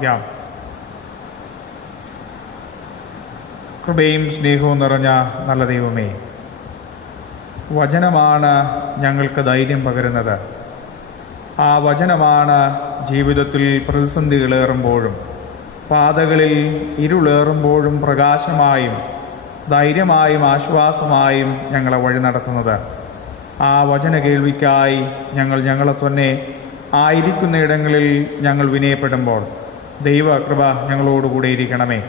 പ്രാർത്ഥിക്കാം. കൃപയും സ്നേഹവും നിറഞ്ഞ നല്ല ദൈവമേ, വചനമാണ് ഞങ്ങൾക്ക് ധൈര്യം പകരുന്നത്. ആ വചനമാണ് ജീവിതത്തിൽ പ്രതിസന്ധികളേറുമ്പോഴും പാതകളിൽ ഇരുളേറുമ്പോഴും പ്രകാശമായും ധൈര്യമായും ആശ്വാസമായും ഞങ്ങളെ വഴി നടത്തുന്നത്. ആ വചന കേൾവിക്കായി ഞങ്ങളെ തന്നെ ആയിരിക്കുന്ന ഇടങ്ങളിൽ ഞങ്ങൾ വിനയപ്പെടുമ്പോൾ ദൈവകൃപ ഞങ്ങളോടുകൂടെ ഇരിക്കണമേ.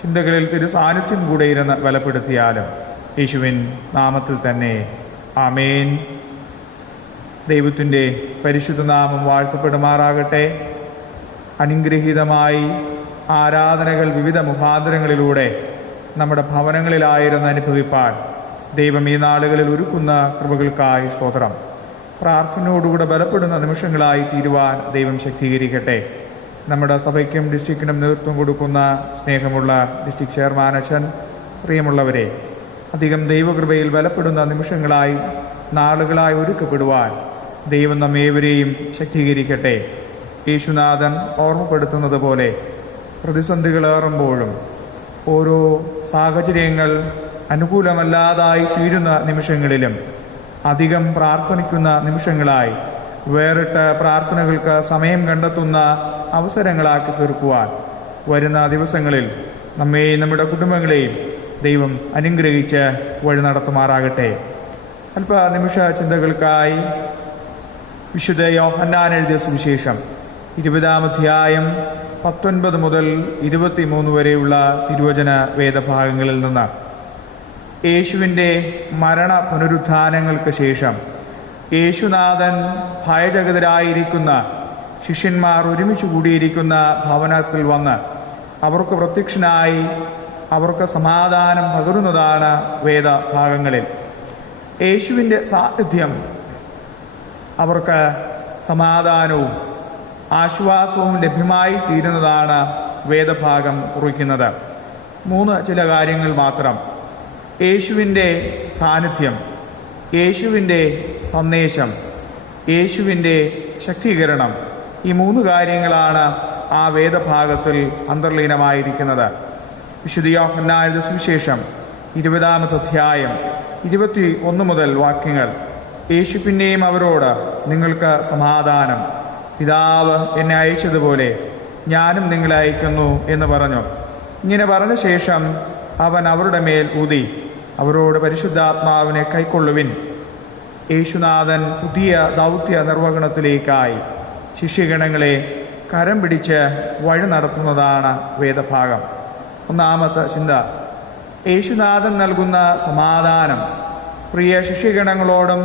ചിന്തകളിൽ തിരുസാന്നിധ്യം കൂടെ ഇരുന്ന് ബലപ്പെടുത്തിയാലും യേശുവിൻ നാമത്തിൽ തന്നെ ആമേൻ. ദൈവത്തിൻ്റെ പരിശുദ്ധ നാമം വാഴ്ത്തപ്പെടുമാറാകട്ടെ. അനുഗ്രഹീതമായി ആരാധനകൾ വിവിധ മുഖാന്തരങ്ങളിലൂടെ നമ്മുടെ ഭവനങ്ങളിലായിരുന്നു അനുഭവിപ്പാൻ ദൈവം ഈ നാളുകളിൽ ഒരുക്കുന്ന കൃപകൾക്കായി സ്തോത്രം. പ്രാർത്ഥനയോടുകൂടെ ബലപ്പെടുന്ന നിമിഷങ്ങളായി തീരുവാൻ ദൈവം ശക്തീകരിക്കട്ടെ. നമ്മുടെ സഭയ്ക്കും ഡിസ്ട്രിക്റ്റിനും നേതൃത്വം കൊടുക്കുന്ന സ്നേഹമുള്ള ഡിസ്ട്രിക്ട് ചെയർമാൻ അച്ഛൻ, പ്രിയമുള്ളവരെ, അധികം ദൈവകൃപയിൽ ബലപ്പെടുന്ന നിമിഷങ്ങളായി നാളുകളായി ഒരുക്കപ്പെടുവാൻ ദൈവം നമ്മേവരെയും ശക്തീകരിക്കട്ടെ. യേശുനാഥൻ ഓർമ്മപ്പെടുത്തുന്നത് പോലെ പ്രതിസന്ധികളേറുമ്പോഴും ഓരോ സാഹചര്യങ്ങൾ അനുകൂലമല്ലാതായി തീരുന്ന നിമിഷങ്ങളിലും അധികം പ്രാർത്ഥിക്കുന്ന നിമിഷങ്ങളായി വേറിട്ട പ്രാർത്ഥനകൾക്ക് സമയം കണ്ടെത്തുന്ന അവസരങ്ങളാക്കി തീർക്കുവാൻ വരുന്ന ദിവസങ്ങളിൽ നമ്മെയും നമ്മുടെ കുടുംബങ്ങളെയും ദൈവം അനുഗ്രഹിച്ച് വഴി നടത്തുമാറാകട്ടെ. അല്പ നിമിഷ ചിന്തകൾക്കായി വിശുദ്ധ യോഹന്നാൻ എഴുതിയ സുവിശേഷം 20-ാം അധ്യായം 19 മുതൽ 23 വരെയുള്ള തിരുവചന വേദഭാഗങ്ങളിൽ നിന്ന്. യേശുവിൻ്റെ മരണ പുനരുത്ഥാനങ്ങൾക്ക് ശേഷം യേശുനാഥൻ ഭയചകിതരായിരിക്കുന്ന ശിഷ്യന്മാർ ഒരുമിച്ച് കൂടിയിരിക്കുന്ന ഭവനത്തിൽ വന്ന് അവർക്ക് പ്രത്യക്ഷനായി അവർക്ക് സമാധാനം പകരുന്നതാണ് വേദഭാഗങ്ങളിൽ. യേശുവിൻ്റെ സാന്നിധ്യം അവർക്ക് സമാധാനവും ആശ്വാസവും ലഭ്യമായി തീരുന്നതാണ് വേദഭാഗം കുറിക്കുന്നത്. 3 ചില കാര്യങ്ങൾ മാത്രം. യേശുവിൻ്റെ സാന്നിധ്യം, യേശുവിൻ്റെ സന്ദേശം, യേശുവിൻ്റെ ശക്തീകരണം, ഈ 3 കാര്യങ്ങളാണ് ആ വേദഭാഗത്തിൽ അന്തർലീനമായിരിക്കുന്നത്. വിശുദ്ധ യോഹന്നാന്റെ സുവിശേഷം 20-ാമത്തെ അധ്യായം 21 മുതൽ വാക്യങ്ങൾ. യേശു പിന്നെയും അവരോട്, നിങ്ങൾക്ക് സമാധാനം. പിതാവ് എന്നെ അയച്ചതുപോലെ ഞാനും നിങ്ങളെ അയക്കുന്നു എന്ന് പറഞ്ഞു. ഇങ്ങനെ പറഞ്ഞ ശേഷം അവൻ അവരുടെ മേൽ ഊതി അവരോട്, പരിശുദ്ധാത്മാവിനെ കൈക്കൊള്ളുവിൻ. യേശുനാഥൻ പുതിയ ദൗത്യ നിർവഹണത്തിലേക്കായി ശിഷ്യഗണങ്ങളെ കരം പിടിച്ച് വഴി നടത്തുന്നതാണ് വേദഭാഗം. 1-ാമത്തെ ചിന്ത, യേശുനാഥൻ നൽകുന്ന സമാധാനം പ്രിയ ശിഷ്യഗണങ്ങളോടും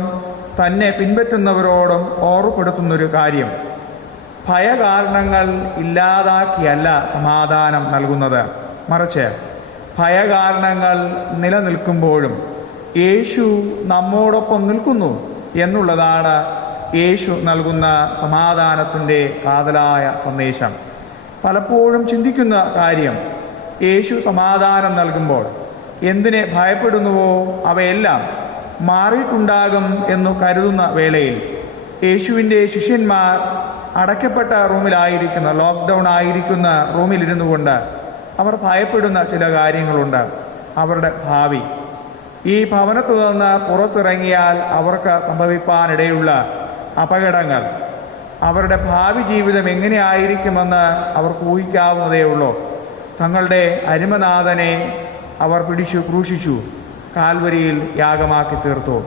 തന്നെ പിൻപറ്റുന്നവരോടും ഓർമ്മപ്പെടുത്തുന്നൊരു കാര്യം. ഭയകാരണങ്ങൾ ഇല്ലാതാക്കിയല്ല സമാധാനം നൽകുന്നത്, മറിച്ച് ഭയകാരണങ്ങൾ നിലനിൽക്കുമ്പോഴും യേശു നമ്മോടൊപ്പം നിൽക്കുന്നു എന്നുള്ളതാണ് യേശു നൽകുന്ന സമാധാനത്തിൻ്റെ കാതലായ സന്ദേശം. പലപ്പോഴും ചിന്തിക്കുന്ന കാര്യം, യേശു സമാധാനം നൽകുമ്പോൾ എന്തിനെ ഭയപ്പെടുന്നുവോ അവയെല്ലാം മാറിയിട്ടുണ്ടാകും എന്നു കരുതുന്ന വേളയിൽ യേശുവിൻ്റെ ശിഷ്യന്മാർ അടയ്ക്കപ്പെട്ട റൂമിലായിരിക്കുന്ന, ലോക്ക്ഡൗൺ ആയിരിക്കുന്ന റൂമിലിരുന്നു കൊണ്ട് അവർ ഭയപ്പെടുന്ന ചില കാര്യങ്ങളുണ്ട്. അവരുടെ ഭാവി, ഈ ഭവനത്തു നിന്ന് പുറത്തിറങ്ങിയാൽ അവർക്ക് സംഭവിക്കാനിടയുള്ള അപകടങ്ങൾ, അവരുടെ ഭാവി ജീവിതം എങ്ങനെയായിരിക്കുമെന്ന് അവർക്ക് ഊഹിക്കാവുന്നതേ ഉള്ളൂ. തങ്ങളുടെ അരുമനാഥനെ അവർ പിടിച്ചു ക്രൂശിച്ചു, കാൽവരിയിൽ യാഗമാക്കി തീർത്തു.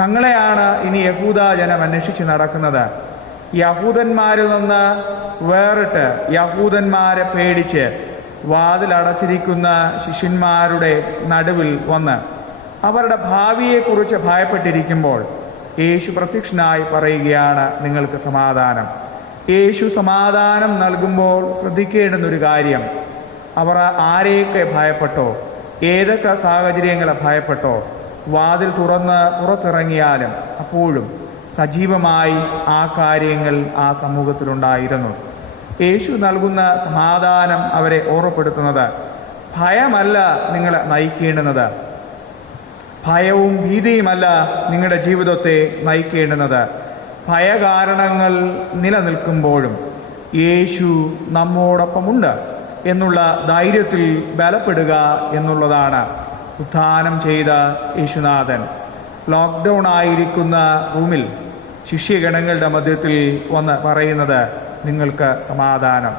തങ്ങളെയാണ് ഇനി യഹൂദ ജനം അന്വേഷിച്ച് നടക്കുന്നത്. യഹൂദന്മാരിൽ നിന്ന് വേറിട്ട് യഹൂദന്മാരെ പേടിച്ച് വാതിലടച്ചിരിക്കുന്ന ശിഷ്യന്മാരുടെ നടുവിൽ വന്ന് അവരുടെ ഭാവിയെക്കുറിച്ച് ഭയപ്പെട്ടിരിക്കുമ്പോൾ യേശു പ്രത്യക്ഷനായി പറയുകയാണ്, നിങ്ങൾക്ക് സമാധാനം. യേശു സമാധാനം നൽകുമ്പോൾ ശ്രദ്ധിക്കേണ്ടുന്നൊരു കാര്യം, അവർ ആരെയൊക്കെ ഭയപ്പെട്ടോ, ഏതൊക്കെ സാഹചര്യങ്ങളെ ഭയപ്പെട്ടോ, വാതിൽ തുറന്ന് പുറത്തിറങ്ങിയാലും അപ്പോഴും സജീവമായി ആ കാര്യങ്ങൾ ആ സമൂഹത്തിലുണ്ടായിരുന്നു. യേശു നൽകുന്ന സമാധാനം അവരെ ഓർമ്മപ്പെടുത്തുന്നത് ഭയമല്ല നിങ്ങളെ നയിക്കേണ്ടുന്നത്, ഭയവും ഭീതിയുമല്ല നിങ്ങളുടെ ജീവിതത്തെ നയിക്കേണ്ടുന്നത്. ഭയകാരണങ്ങൾ നിലനിൽക്കുമ്പോഴും യേശു നമ്മോടൊപ്പമുണ്ട് എന്നുള്ള ധൈര്യത്തിൽ ബലപ്പെടുക എന്നുള്ളതാണ് ഉത്ഥാനം ചെയ്ത യേശുനാഥൻ ലോക്ക്ഡൗൺ ആയിരിക്കുന്ന റൂമിൽ ശിഷ്യഗണങ്ങളുടെ മധ്യത്തിൽ വന്ന് പറയുന്നത്, നിങ്ങൾക്ക് സമാധാനം.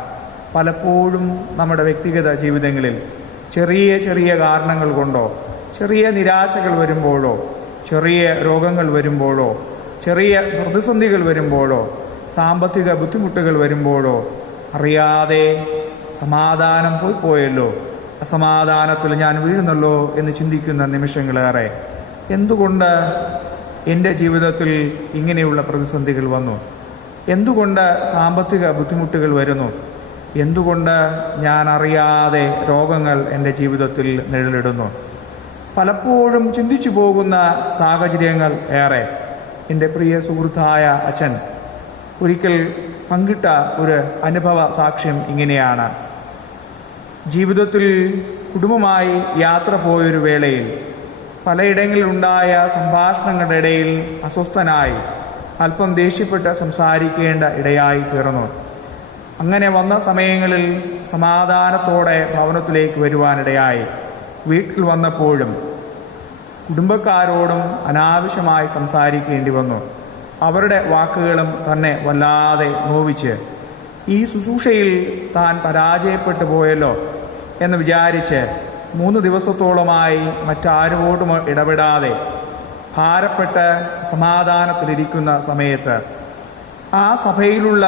പലപ്പോഴും നമ്മുടെ വ്യക്തിഗത ജീവിതങ്ങളിൽ ചെറിയ ചെറിയ കാരണങ്ങൾ കൊണ്ടോ, ചെറിയ നിരാശകൾ വരുമ്പോഴോ, ചെറിയ രോഗങ്ങൾ വരുമ്പോഴോ, ചെറിയ പ്രതിസന്ധികൾ വരുമ്പോഴോ, സാമ്പത്തിക ബുദ്ധിമുട്ടുകൾ വരുമ്പോഴോ അറിയാതെ സമാധാനം പോയല്ലോ, അസമാധാനത്തിൽ ഞാൻ വീഴുന്നല്ലോ എന്ന് ചിന്തിക്കുന്ന നിമിഷങ്ങളേറെ. എന്തുകൊണ്ട് എൻ്റെ ജീവിതത്തിൽ ഇങ്ങനെയുള്ള പ്രതിസന്ധികൾ വന്നു? എന്തുകൊണ്ട് സാമ്പത്തിക ബുദ്ധിമുട്ടുകൾ വരുന്നു? എന്തുകൊണ്ട് ഞാൻ അറിയാതെ രോഗങ്ങൾ എൻ്റെ ജീവിതത്തിൽ നിഴലിടുന്നു? പലപ്പോഴും ചിന്തിച്ചു പോകുന്ന സാഹചര്യങ്ങൾ ഏറെ. എൻ്റെ പ്രിയ സുഹൃത്തായ അച്ഛൻ ഒരിക്കൽ പങ്കിട്ട ഒരു അനുഭവ സാക്ഷ്യം ഇങ്ങനെയാണ്. ജീവിതത്തിൽ കുടുംബമായി യാത്ര പോയൊരു വേളയിൽ പലയിടങ്ങളിലുണ്ടായ സംഭാഷണങ്ങളുടെ ഇടയിൽ അസ്വസ്ഥനായി അല്പം ദേഷ്യപ്പെട്ട് സംസാരിക്കേണ്ട ഇടയായി തീർന്നു. അങ്ങനെ വന്ന സമയങ്ങളിൽ സമാധാനത്തോടെ ഭവനത്തിലേക്ക് വരുവാനിടയായി. വീട്ടിൽ വന്നപ്പോഴും കുടുംബക്കാരോടും അനാവശ്യമായി സംസാരിക്കേണ്ടി വന്നു. അവരുടെ വാക്കുകളും തന്നെ വല്ലാതെ നോവിച്ച് ഈ ശുശ്രൂഷയിൽ താൻ പരാജയപ്പെട്ടു പോയല്ലോ എന്ന് വിചാരിച്ച് 3 ദിവസത്തോളമായി മറ്റാരോടും ഇടപെടാതെ ഭാരപ്പെട്ട് സമാധാനത്തിലിരിക്കുന്ന സമയത്ത് ആ സഭയിലുള്ള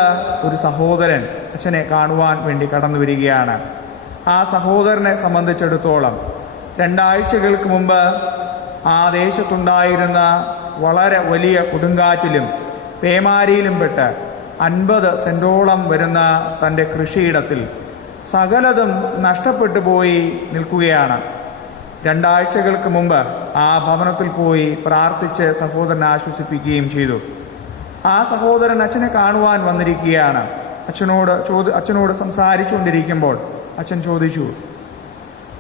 ഒരു സഹോദരൻ അച്ഛനെ കാണുവാൻ വേണ്ടി കടന്നു വരികയാണ്. ആ സഹോദരനെ സംബന്ധിച്ചിടത്തോളം 2 ആഴ്ചകൾക്ക് മുമ്പ് ആ ദേശത്തുണ്ടായിരുന്ന വളരെ വലിയ കൊടുങ്കാറ്റിലും പേമാരിയിലും പെട്ട് 50 സെന്റോളം വരുന്ന തൻ്റെ കൃഷിയിടത്തിൽ സകലതും നഷ്ടപ്പെട്ടു പോയി നിൽക്കുകയാണ്. 2 ആഴ്ചകൾക്ക് മുമ്പ് ആ ഭവനത്തിൽ പോയി പ്രാർത്ഥിച്ച് സഹോദരനെ ആശ്വസിപ്പിക്കുകയും ചെയ്തു. ആ സഹോദരൻ അച്ഛനെ കാണുവാൻ വന്നിരിക്കുകയാണ്. അച്ഛനോട് സംസാരിച്ചുകൊണ്ടിരിക്കുമ്പോൾ അച്ഛൻ ചോദിച്ചു,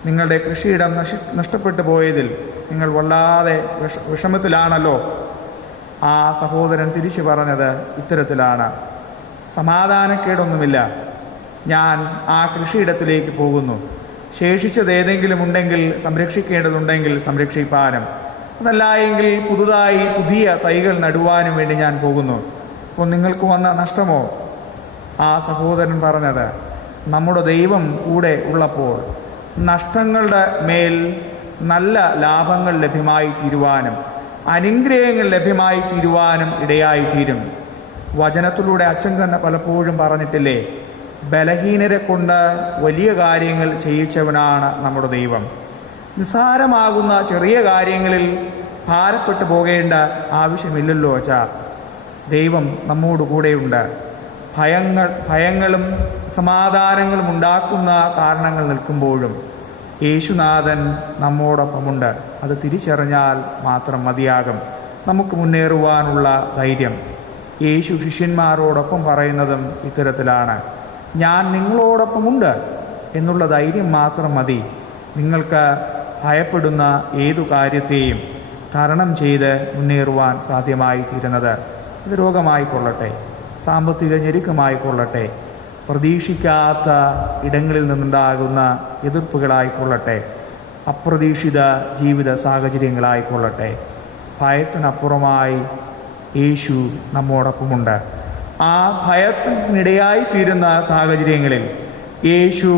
നിങ്ങളുടെ കൃഷിയിടം നഷ്ടപ്പെട്ടു പോയതിൽ നിങ്ങൾ വല്ലാതെ വിഷമത്തിലാണല്ലോ. ആ സഹോദരൻ തിരിച്ചു പറഞ്ഞത് ഇത്തരത്തിലാണ്, സമാധാനക്കേടൊന്നുമില്ല, ഞാൻ ആ കൃഷിയിടത്തിലേക്ക് പോകുന്നു. ശേഷിച്ചത് ഏതെങ്കിലും ഉണ്ടെങ്കിൽ സംരക്ഷിക്കേണ്ടതുണ്ടെങ്കിൽ സംരക്ഷിപ്പാനും, അതല്ല എങ്കിൽ പുതിയ തൈകൾ നടുവാനും വേണ്ടി ഞാൻ പോകുന്നു. അപ്പോൾ നിങ്ങൾക്ക് വന്ന നഷ്ടമോ? ആ സഹോദരൻ പറഞ്ഞത്, നമ്മുടെ ദൈവം കൂടെ ഉള്ളപ്പോൾ നഷ്ടങ്ങളുടെ മേൽ നല്ല ലാഭങ്ങൾ ലഭ്യമായി തീരുവാനും അനുഗ്രഹങ്ങൾ ലഭ്യമായി തീരുവാനും ഇടയായിത്തീരും. വചനത്തിലൂടെ അച്ഛൻ തന്നെ പലപ്പോഴും പറഞ്ഞിട്ടില്ലേ, ബലഹീനരെ കൊണ്ട് വലിയ കാര്യങ്ങൾ ചെയ്യിച്ചവനാണ് നമ്മുടെ ദൈവം. നിസ്സാരമാകുന്ന ചെറിയ കാര്യങ്ങളിൽ ഭാരപ്പെട്ടു പോകേണ്ട ആവശ്യമില്ലല്ലോ അച്ഛാ. ദൈവം നമ്മോട് കൂടെയുണ്ട്. ഭയങ്ങളും സമാധാനങ്ങളും ഉണ്ടാക്കുന്ന കാരണങ്ങൾ നിൽക്കുമ്പോഴും യേശുനാഥൻ നമ്മോടൊപ്പമുണ്ട്. അത് തിരിച്ചറിഞ്ഞാൽ മാത്രം മതിയാകും നമുക്ക് മുന്നേറുവാനുള്ള ധൈര്യം. യേശു ശിഷ്യന്മാരോടൊപ്പം പറയുന്നതും ഇത്തരത്തിലാണ്, ഞാൻ നിങ്ങളോടൊപ്പമുണ്ട് എന്നുള്ള ധൈര്യം മാത്രം മതി നിങ്ങൾക്ക് ഭയപ്പെടുന്ന ഏതു കാര്യത്തെയും തരണം ചെയ്ത് മുന്നേറുവാൻ സാധ്യമായി തീരുന്നത്. ഇത് രോഗമായിക്കൊള്ളട്ടെ, സാമ്പത്തിക ഞെരുക്കമായിക്കൊള്ളട്ടെ, പ്രതീക്ഷിക്കാത്ത ഇടങ്ങളിൽ നിന്നുണ്ടാകുന്ന എതിർപ്പുകളായിക്കൊള്ളട്ടെ, അപ്രതീക്ഷിത ജീവിത സാഹചര്യങ്ങളായിക്കൊള്ളട്ടെ, ഭയത്തിനപ്പുറമായി യേശു നമ്മോടൊപ്പമുണ്ട്. ആ ഭയത്തിനിടയായി തീരുന്ന സാഹചര്യങ്ങളിൽ യേശു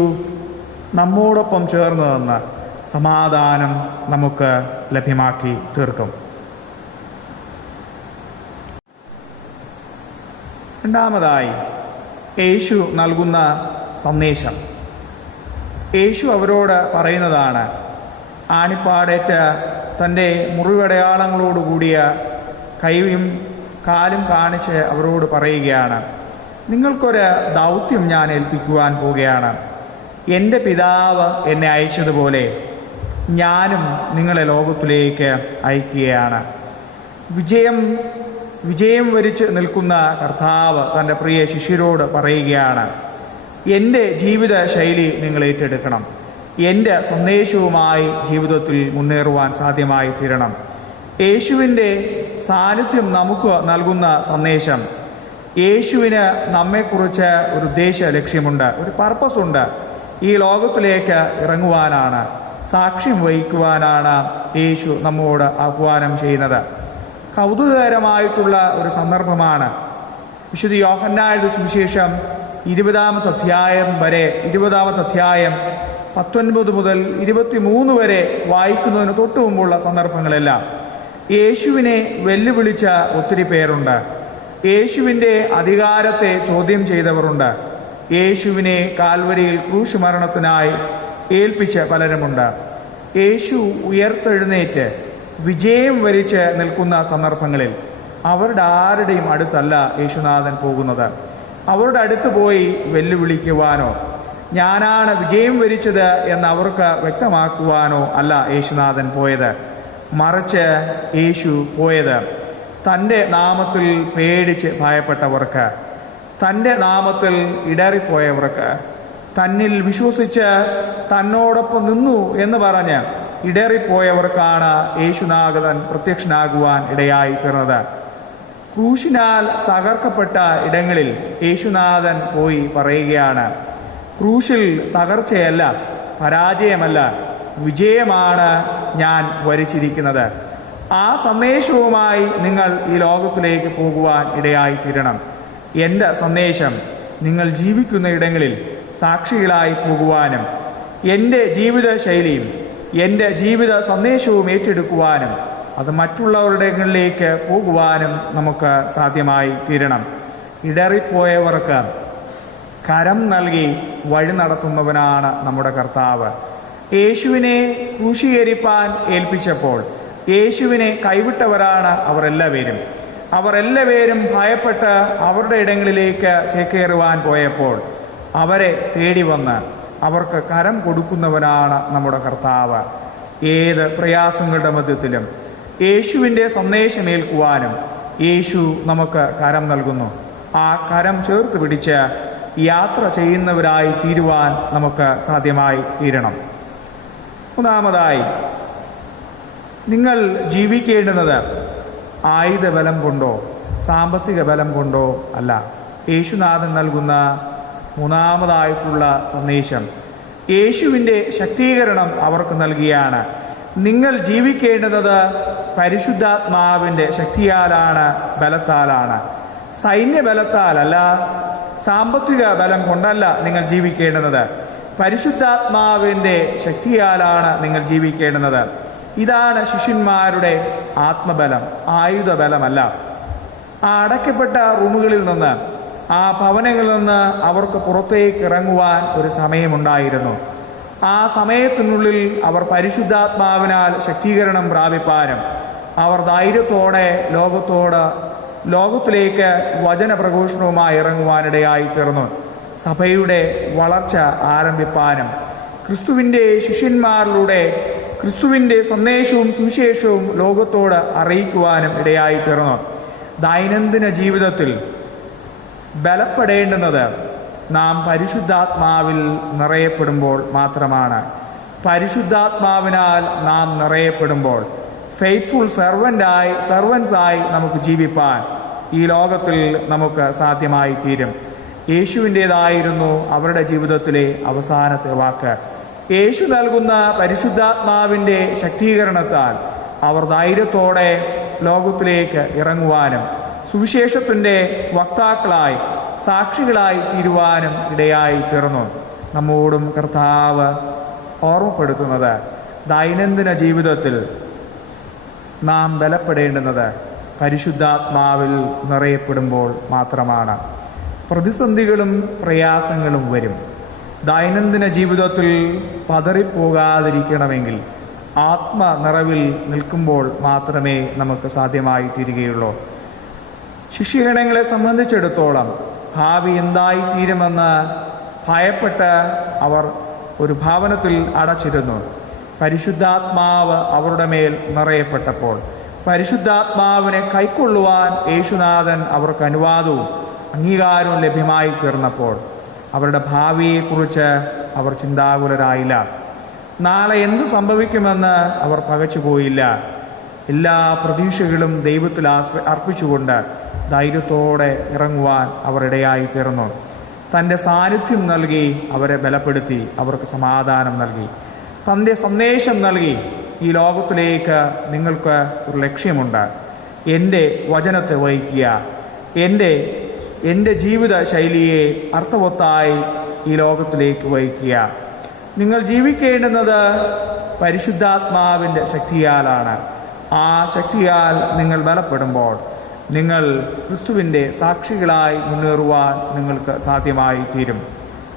നമ്മോടൊപ്പം ചേർന്ന് നിന്ന് സമാധാനം നമുക്ക് ലഭ്യമാക്കി തീർക്കും. രണ്ടാമതായി യേശു നൽകുന്ന സന്ദേശം. യേശു അവരോട് പറയുന്നതാണ്, ആണിപ്പാടേറ്റ് തൻ്റെ മുറിവടയാളങ്ങളോടുകൂടിയ കൈയും കാലും കാണിച്ച് അവരോട് പറയുകയാണ്, നിങ്ങൾക്കൊരു ദൗത്യം ഞാൻ ഏൽപ്പിക്കുവാൻ പോവുകയാണ്. എൻ്റെ പിതാവ് എന്നെ അയച്ചതുപോലെ ഞാനും നിങ്ങളെ ലോകത്തിലേക്ക് അയക്കുകയാണ്. വിജയം വരിച്ച് നിൽക്കുന്ന കർത്താവ് തൻ്റെ പ്രിയ ശിഷ്യരോട് പറയുകയാണ്, എൻ്റെ ജീവിത ശൈലി നിങ്ങൾ ഏറ്റെടുക്കണം. എൻ്റെ സന്ദേശവുമായി ജീവിതത്തിൽ മുന്നേറുവാൻ സാധ്യമായി തീരണം. യേശുവിൻ്റെ സാന്നിധ്യം നമുക്ക് നൽകുന്ന സന്ദേശം യേശുവിന് നമ്മെക്കുറിച്ച് ഒരു ഉദ്ദേശ ലക്ഷ്യമുണ്ട്, ഒരു പർപ്പസ് ഉണ്ട്. ഈ ലോകത്തിലേക്ക് ഇറങ്ങുവാനാണ്, സാക്ഷ്യം വഹിക്കുവാനാണ് യേശു നമ്മോട് ആഹ്വാനം ചെയ്യുന്നത്. കൗതുകകരമായിട്ടുള്ള ഒരു സന്ദർഭമാണ്. വിശുദ്ധ യോഹന്നാന്റെ സുവിശേഷം 20-ാമത്തെ അധ്യായം 19 മുതൽ 23 വരെ വായിക്കുന്നതിന് തൊട്ടു മുമ്പുള്ള സന്ദർഭങ്ങളെല്ലാം യേശുവിനെ വെല്ലുവിളിച്ച ഒത്തിരി പേരുണ്ട്. യേശുവിൻ്റെ അധികാരത്തെ ചോദ്യം ചെയ്തവരുണ്ട്. യേശുവിനെ കാൽവരിയിൽ ക്രൂശ് മരണത്തിനായി ഏൽപ്പിച്ച പലരുമുണ്ട്. യേശു ഉയർത്തെഴുന്നേറ്റ് വിജയം വരിച്ച് നിൽക്കുന്ന സന്ദർഭങ്ങളിൽ അവരുടെ ആരുടെയും അടുത്തല്ല യേശുനാഥൻ പോകുന്നത്. അവരുടെ അടുത്ത് പോയി വെല്ലുവിളിക്കുവാനോ ഞാനാണ് വിജയം വരിച്ചത് എന്ന് അവർക്ക് വ്യക്തമാക്കുവാനോ അല്ല യേശുനാഥൻ പോയത്. മറിച്ച് യേശു പോയത് തൻ്റെ നാമത്തിൽ പേടിച്ച് ഭയപ്പെട്ടവർക്ക്, തൻ്റെ നാമത്തിൽ ഇടറിപ്പോയവർക്ക്, തന്നിൽ വിശ്വസിച്ച് തന്നോടൊപ്പം നിന്നു എന്ന് പറഞ്ഞ് ഇടറിപ്പോയവർക്കാണ് യേശുനാഥൻ പ്രത്യക്ഷനാകുവാൻ ഇടയായി തീർന്നത്. ക്രൂശിനാൽ തകർക്കപ്പെട്ട ഇടങ്ങളിൽ യേശുനാഥൻ പോയി പറയുകയാണ്, ക്രൂശിൽ തകർച്ചയല്ല, പരാജയമല്ല, വിജയമാണ് ഞാൻ വരിച്ചിരിക്കുന്നത്. ആ സന്ദേശവുമായി നിങ്ങൾ ഈ ലോകത്തിലേക്ക് പോകുവാൻ ഇടയായി തീരണം. എൻ്റെ സന്ദേശം നിങ്ങൾ ജീവിക്കുന്ന ഇടങ്ങളിൽ സാക്ഷികളായി പോകുവാനും എൻ്റെ ജീവിത ശൈലിയും എൻ്റെ ജീവിത സന്ദേശവും ഏറ്റെടുക്കുവാനും അത് മറ്റുള്ളവരുടെങ്ങളിലേക്ക് പോകുവാനും നമുക്ക് സാധ്യമായി തീരണം. ഇടറിപ്പോയവർക്ക് കരം നൽകി വഴി നടത്തുന്നവനാണ് നമ്മുടെ കർത്താവ്. യേശുവിനെ ക്രൂശീകരിപ്പാൻ ഏൽപ്പിച്ചപ്പോൾ യേശുവിനെ കൈവിട്ടവരാണ് അവരെല്ലാവരും ഭയപ്പെട്ട് അവരുടെ ഇടങ്ങളിലേക്ക് ചേക്കേറുവാൻ പോയപ്പോൾ അവരെ തേടി വന്ന് അവർക്ക് കരം കൊടുക്കുന്നവനാണ് നമ്മുടെ കർത്താവ്. ഏത് പ്രയാസങ്ങളുടെ മധ്യത്തിലും യേശുവിൻ്റെ സന്ദേശമേൽക്കുവാനും യേശു നമുക്ക് കരം നൽകുന്നു. ആ കരം ചേർത്ത് പിടിച്ച് യാത്ര ചെയ്യുന്നവരായി തീരുവാൻ നമുക്ക് സാധ്യമായി തീരണം. മൂന്നാമതായി, നിങ്ങൾ ജീവിക്കേണ്ടുന്നത് ആയുധ ബലം കൊണ്ടോ സാമ്പത്തിക ബലം കൊണ്ടോ അല്ല. യേശുനാഥൻ നൽകുന്ന മൂന്നാമതായിട്ടുള്ള സന്ദേശം യേശുവിൻ്റെ ശക്തീകരണം അവർക്ക് നൽകിയാണ്. നിങ്ങൾ ജീവിക്കേണ്ടുന്നത് പരിശുദ്ധാത്മാവിൻ്റെ ശക്തിയാലാണ്, ബലത്താലാണ്. സൈന്യബലത്താലല്ല, സാമ്പത്തിക ബലം കൊണ്ടല്ല നിങ്ങൾ ജീവിക്കേണ്ടുന്നത്. പരിശുദ്ധാത്മാവിൻ്റെ ശക്തിയാലാണ് നിങ്ങൾ ജീവിക്കേണ്ടുന്നത്. ഇതാണ് ശിഷ്യന്മാരുടെ ആത്മബലം, ആയുധബലമല്ല. ആ അടയ്ക്കപ്പെട്ട റൂമുകളിൽ നിന്ന്, ആ ഭവനങ്ങളിൽ നിന്ന് അവർക്ക് പുറത്തേക്ക് ഇറങ്ങുവാൻ ഒരു സമയമുണ്ടായിരുന്നു. ആ സമയത്തിനുള്ളിൽ അവർ പരിശുദ്ധാത്മാവിനാൽ ശക്തീകരണം പ്രാപിപ്പാനും അവർ ധൈര്യത്തോടെ ലോകത്തിലേക്ക് വചനപ്രഘോഷണവുമായി ഇറങ്ങുവാനിടയായി തീർന്നു. സഭയുടെ വളർച്ച ആരംഭിപ്പാനും ക്രിസ്തുവിൻ്റെ ശിഷ്യന്മാരിലൂടെ ക്രിസ്തുവിൻ്റെ സന്ദേശവും സുവിശേഷവും ലോകത്തോട് അറിയിക്കുവാനും ഇടയായി തീർന്നു. ദൈനംദിന ജീവിതത്തിൽ ബലപ്പെടേണ്ടുന്നത് നാം പരിശുദ്ധാത്മാവിൽ നിറയപ്പെടുമ്പോൾ മാത്രമാണ്. പരിശുദ്ധാത്മാവിനാൽ നാം നിറയപ്പെടുമ്പോൾ ഫെയ്ത്ത്ഫുൾ സർവൻസായി നമുക്ക് ജീവിപ്പാൻ ഈ ലോകത്തിൽ നമുക്ക് സാധ്യമായി തീരും. യേശുവിൻ്റേതായിരുന്നു അവരുടെ ജീവിതത്തിലെ അവസാനത്തെ വാക്ക്. യേശു നൽകുന്ന പരിശുദ്ധാത്മാവിൻ്റെ ശക്തീകരണത്താൽ അവർ ധൈര്യത്തോടെ ലോകത്തിലേക്ക് ഇറങ്ങുവാനും സുവിശേഷത്തിൻ്റെ വക്താക്കളായി സാക്ഷികളായി തീരുവാനും ഇടയായി തീർന്നു. നമ്മോടും കർത്താവ് ഓർമ്മപ്പെടുത്തുന്നത് ദൈനംദിന ജീവിതത്തിൽ നാം ബലപ്പെടേണ്ടുന്നത് പരിശുദ്ധാത്മാവിൽ നിറയപ്പെടുമ്പോൾ മാത്രമാണ്. പ്രതിസന്ധികളും പ്രയാസങ്ങളും വരും. ദൈനംദിന ജീവിതത്തിൽ പതറിപ്പോകാതിരിക്കണമെങ്കിൽ ആത്മനിറവിൽ നിൽക്കുമ്പോൾ മാത്രമേ നമുക്ക് സാധ്യമായി തീരുകയുള്ളൂ. ശിഷ്യഗണങ്ങളെ സംബന്ധിച്ചിടത്തോളം ഭാവി എന്തായിത്തീരുമെന്ന് ഭയപ്പെട്ട് അവർ ഒരു ഭവനത്തിൽ അടച്ചിരുന്നു. പരിശുദ്ധാത്മാവ് അവരുടെ മേൽ നിറയപ്പെട്ടപ്പോൾ പരിശുദ്ധാത്മാവിനെ കൈക്കൊള്ളുവാൻ യേശുനാഥൻ അവർക്ക് അനുവാദവും അംഗീകാരവും ലഭ്യമായി തീർന്നപ്പോൾ അവരുടെ ഭാവിയെക്കുറിച്ച് അവർ ചിന്താകുലരായില്ല. നാളെ എന്തു സംഭവിക്കുമെന്ന് അവർ പകച്ചുപോയില്ല. എല്ലാ പ്രതീക്ഷകളും ദൈവത്തിൽ അർപ്പിച്ചുകൊണ്ട് ധൈര്യത്തോടെ ഇറങ്ങുവാൻ അവർ ഇടയായി തീർന്നു. തൻ്റെ സാന്നിധ്യം നൽകി അവരെ ബലപ്പെടുത്തി, അവർക്ക് സമാധാനം നൽകി, തൻ്റെ സന്ദേശം നൽകി. ഈ ലോകത്തിലേക്ക് നിങ്ങൾക്ക് ഒരു ലക്ഷ്യമുണ്ട്. എൻ്റെ വചനത്തെ വഹിക്കുക, എൻ്റെ ജീവിത ശൈലിയെ അർത്ഥവത്തായി ഈ ലോകത്തിലേക്ക് വഹിക്കുക. നിങ്ങൾ ജീവിക്കേണ്ടുന്നത് പരിശുദ്ധാത്മാവിൻ്റെ ശക്തിയാലാണ്. ആ ശക്തിയാൽ നിങ്ങൾ ബലപ്പെടുമ്പോൾ നിങ്ങൾ ക്രിസ്തുവിൻ്റെ സാക്ഷികളായി മുന്നേറുവാൻ നിങ്ങൾക്ക് സാധ്യമായി തീരും.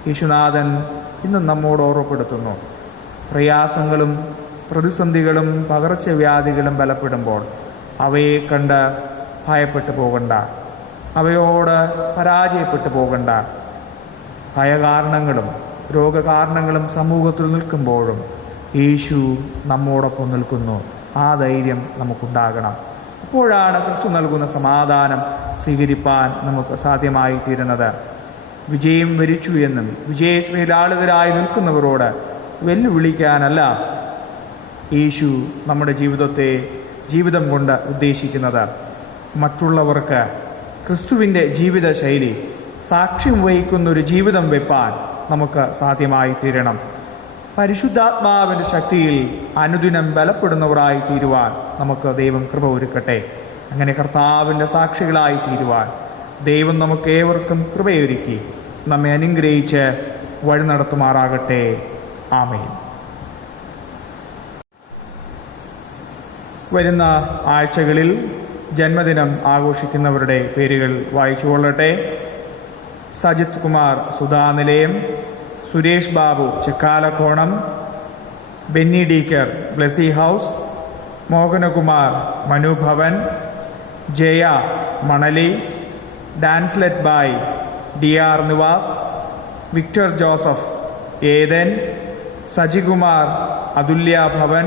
യേശുനാഥൻ ഇന്നും നമ്മോട് ഓർമ്മപ്പെടുത്തുന്നു, പ്രയാസങ്ങളും പ്രതിസന്ധികളും പകർച്ചവ്യാധികളും ബലപ്പെടുമ്പോൾ അവയെ കണ്ട് ഭയപ്പെട്ടു പോകണ്ട, അവയോട് പരാജയപ്പെട്ടു പോകണ്ട. ഭയകാരണങ്ങളും രോഗകാരണങ്ങളും സമൂഹത്തിൽ നിൽക്കുമ്പോഴും യേശു നമ്മോടൊപ്പം നിൽക്കുന്നു. ആ ധൈര്യം നമുക്കുണ്ടാകണം. അപ്പോഴാണ് ക്രിസ്തു നൽകുന്ന സമാധാനം സ്വീകരിപ്പാൻ നമുക്ക് സാധ്യമായി തീരുന്നത്. വിജയം വരിച്ചു എന്നും വിജയശ്രീലാളിതരായി നിൽക്കുന്നവരോട് വെല്ലുവിളിക്കാനല്ല യേശു നമ്മുടെ ജീവിതം കൊണ്ട് ഉദ്ദേശിക്കുന്നത്. മറ്റുള്ളവർക്ക് ക്രിസ്തുവിൻ്റെ ജീവിത ശൈലി സാക്ഷ്യം വഹിക്കുന്നൊരു ജീവിതം വെപ്പാൻ നമുക്ക് സാധ്യമായി തീരണം. പരിശുദ്ധാത്മാവിൻ്റെ ശക്തിയിൽ അനുദിനം ബലപ്പെടുന്നവരായി തീരുവാൻ നമുക്ക് ദൈവം കൃപ ഒരുക്കട്ടെ. അങ്ങനെ കർത്താവിൻ്റെ സാക്ഷികളായി തീരുവാൻ ദൈവം നമുക്ക് ഏവർക്കും കൃപയൊരുക്കി നമ്മെ അനുഗ്രഹിച്ച് വഴി നടത്തുമാറാകട്ടെ. ആമേൻ. വരുന്ന ആഴ്ചകളിൽ ജന്മദിനം ആഘോഷിക്കുന്നവരുടെ പേരുകൾ വായിച്ചുകൊള്ളട്ടെ. Sajith Kumar Sudhanilayam, Suresh Babu Chekkalakonam, Benny Decker Blessy house, Mohanakumar Manubhavan, Jaya Manali, Danslet Bai DR Nivas, Victor Joseph Ethan, Sajikumar Athulya Bhavan,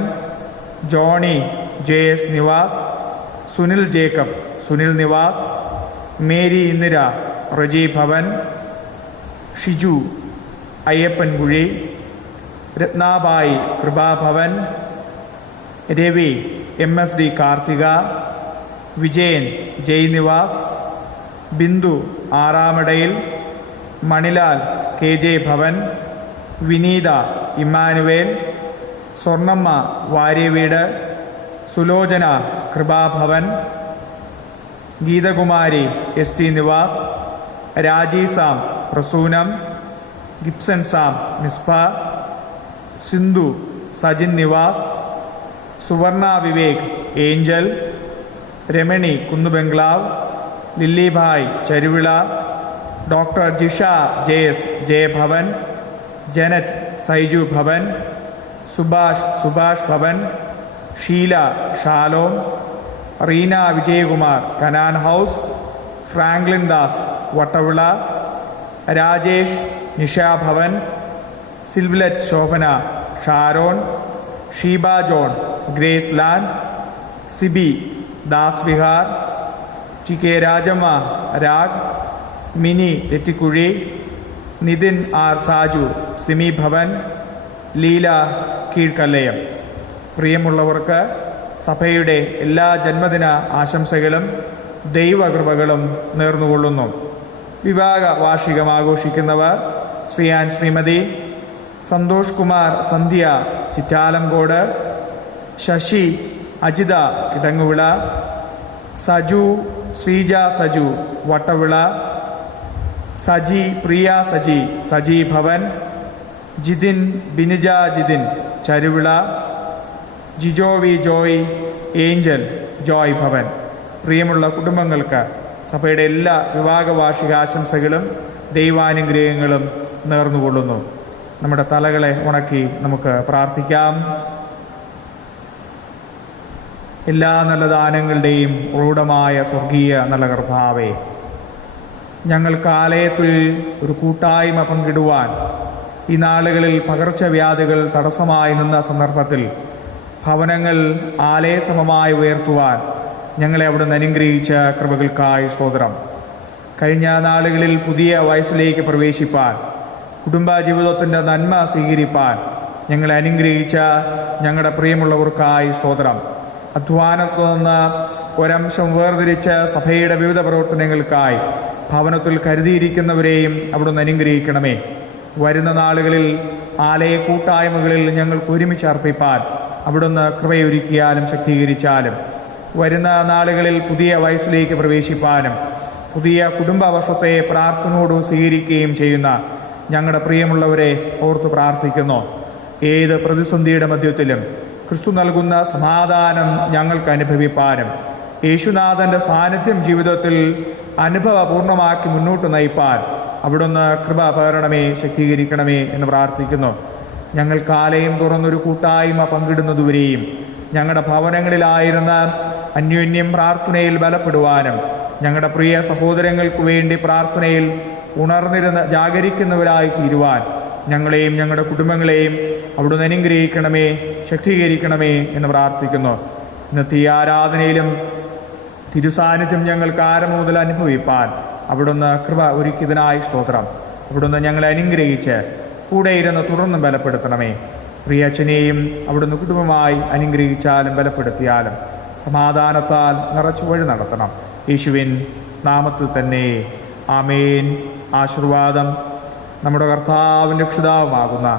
Johny JS Nivas, Sunil Jacob Sunil Nivas, Mary Indira Reji Bhavan, Shiju Ayyappankuzhi, Ratnabai Krupabhavan, Ravi MSD Karthika, Vijayan Jai Nivas, Bindu ആറാമടയിൽ, Manilal KJ Bhavan, Vineetha Immanuel, Swarnamma Varyaveedu, Sulochana Krupabhavan, Geethakumari ST Nivas, Raji Sam Prasoonam, Gibson Sam Mizpah, Sindhu Sajin Nivas, Suvarna Vivek Angel, Ramani കുന്നുബംഗ്ലാവ്, Lillybhai Charuvila, doctor Jisha JS Jayabhavan, Janet Saiju Bhavan, Subhash Bhavan, Sheela Shalom, Reena Vijayakumar Canaan house, Franklin Das Vattavila, Rajesh Nishabhavan, സിൽവലറ്റ് Shobhana Sharon, Sheeba John Grace Land, Sibi Das Vihar, TK Rajamma Raag, Mini Thettikuzhi, Nithin R Saju Simi Bhavan, Leela Keezhkallayam. പ്രിയമുള്ളവർക്ക് സഭയുടെ എല്ലാ ജന്മദിന ആശംസകളും ദൈവകൃപകളും നേർന്നുകൊള്ളുന്നു. വിവാഹ വാർഷികം ആഘോഷിക്കുന്നവർ ശ്രീയാൻ ശ്രീമതി, സന്തോഷ് കുമാർ സന്ധ്യ ചിറ്റാലംകോട്, ശശി അജിത കിടങ്ങുവിള, സജു ശ്രീജ സജു വട്ടവിള, സജി പ്രിയ സജി ഭവൻ, ജിതിൻ ബിനിജ ജിതിൻ ചരുവിള, ജിജോവി ജോയ് ഏഞ്ചൽ ജോയ് ഭവൻ. പ്രിയമുള്ള കുടുംബങ്ങൾക്ക് സഭയുടെ എല്ലാ വിവാഹ വാർഷികാശംസകളും ദൈവാനുഗ്രഹങ്ങളും നേർന്നുകൊള്ളുന്നു. നമ്മുടെ തലകളെ ഉണക്കി നമുക്ക് പ്രാർത്ഥിക്കാം. എല്ലാ നല്ല ദാനങ്ങളുടെയും ഉറവിടമായ സ്വർഗീയ നല്ല കർത്താവേ, ഞങ്ങൾക്ക് ആലയത്തിൽ ഒരു കൂട്ടായ്മ പങ്കിടുവാൻ ഈ നാളുകളിൽ പകർച്ചവ്യാധികൾ തടസ്സമായി നിന്ന സന്ദർഭത്തിൽ ഭവനങ്ങൾ ആലയസമമായി ഉയർത്തുവാൻ ഞങ്ങളെ അവിടുന്ന് അനുഗ്രഹിച്ച കൃപകൾക്കായി സ്തോത്രം. കഴിഞ്ഞ നാളുകളിൽ പുതിയ വയസ്സിലേക്ക് പ്രവേശിപ്പാൻ, കുടുംബജീവിതത്തിൻ്റെ നന്മ സ്വീകരിപ്പാൻ ഞങ്ങളെ അനുഗ്രഹിച്ച ഞങ്ങളുടെ പ്രിയമുള്ളവർക്കായി സ്തോത്രം. അധ്വാനത്തു നിന്ന് ഒരംശം വേർതിരിച്ച് സഭയുടെ വിവിധ പ്രവർത്തനങ്ങൾക്കായി ഭവനത്തിൽ കരുതിയിരിക്കുന്നവരെയും അവിടുന്ന് അനുഗ്രഹിക്കണമേ. വരുന്ന നാളുകളിൽ ആലയ കൂട്ടായ്മകളിൽ ഞങ്ങൾക്ക് ഒരുമിച്ച് അർപ്പിപ്പാൻ അവിടുന്ന് കൃപയൊരുക്കിയാലും ശക്തീകരിച്ചാലും, വരുന്ന നാളുകളിൽ പുതിയ വയസ്സിലേക്ക് പ്രവേശിപ്പാനും പുതിയ കുടുംബ വർഷത്തെ പ്രാർത്ഥനയോട് സ്വീകരിക്കുകയും ചെയ്യുന്ന ഞങ്ങളുടെ പ്രിയമുള്ളവരെ ഓർത്ത് പ്രാർത്ഥിക്കുന്നു. ഏത് പ്രതിസന്ധിയുടെ മധ്യത്തിലും ക്രിസ്തു നൽകുന്ന സമാധാനം ഞങ്ങൾക്ക് അനുഭവിപ്പാനും യേശുനാഥന്റെ സാന്നിധ്യം ജീവിതത്തിൽ അനുഭവപൂർണമാക്കി മുന്നോട്ട് നയിപ്പാൻ അവിടുന്ന് കൃപ പകരണമേ, ശക്തീകരിക്കണമേ എന്ന് പ്രാർത്ഥിക്കുന്നു. ഞങ്ങൾക്ക് ആലയം തുറന്നൊരു കൂട്ടായ്മ പങ്കിടുന്നതുവരെയും ഞങ്ങളുടെ ഭവനങ്ങളിലായിരുന്ന അന്യോന്യം പ്രാർത്ഥനയിൽ ബലപ്പെടുവാനും ഞങ്ങളുടെ പ്രിയ സഹോദരങ്ങൾക്ക് വേണ്ടി പ്രാർത്ഥനയിൽ ഉണർന്നിരുന്ന് ജാഗരിക്കുന്നവരായി തീരുവാൻ ഞങ്ങളെയും ഞങ്ങളുടെ കുടുംബങ്ങളെയും അവിടുന്ന് അനുഗ്രഹിക്കണമേ, ശക്തീകരിക്കണമേ എന്ന് പ്രാർത്ഥിക്കുന്നു. ഇന്നത്തെ ഈ ആരാധനയിലും തിരുസാന്നിധ്യം ഞങ്ങൾക്ക് ആരം മുതൽ അനുഭവിപ്പാൻ അവിടുന്ന് കൃപ ഒരുക്കിയതിനായി സ്തോത്രം. അവിടുന്ന് ഞങ്ങളെ അനുഗ്രഹിച്ച് കൂടെ ഇരുന്ന് തുടർന്ന് ബലപ്പെടുത്തണമേ. പ്രിയച്ഛനെയും അവിടുന്ന് കുടുംബമായി അനുഗ്രഹിച്ചാലും ബലപ്പെടുത്തിയാലും സമാധാനത്താൽ നിറച്ചു വഴി നടത്തണം. യേശുവിൻ നാമത്തിൽ തന്നെ ആമേൻ. ആശീർവാദം നമ്മുടെ കർത്താവിൻ്റെ രക്ഷിതാവുമാകുന്ന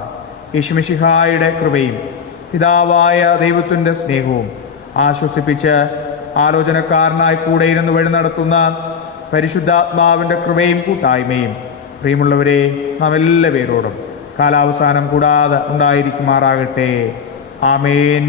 യേശുമിശിഹായുടെ കൃപയും പിതാവായ ദൈവത്തിൻ്റെ സ്നേഹവും ആശ്വസിപ്പിച്ച് ആലോചനക്കാരനായി കൂടെ ഇരുന്ന് വഴി നടത്തുന്ന പരിശുദ്ധാത്മാവിൻ്റെ കൃപയും കൂട്ടായ്മയും പ്രിയമുള്ളവരെ നാം എല്ലാവരോടും കാലാവസാനം കൂടാതെ ഉണ്ടായിരിക്കുമാറാകട്ടെ. ആമേൻ.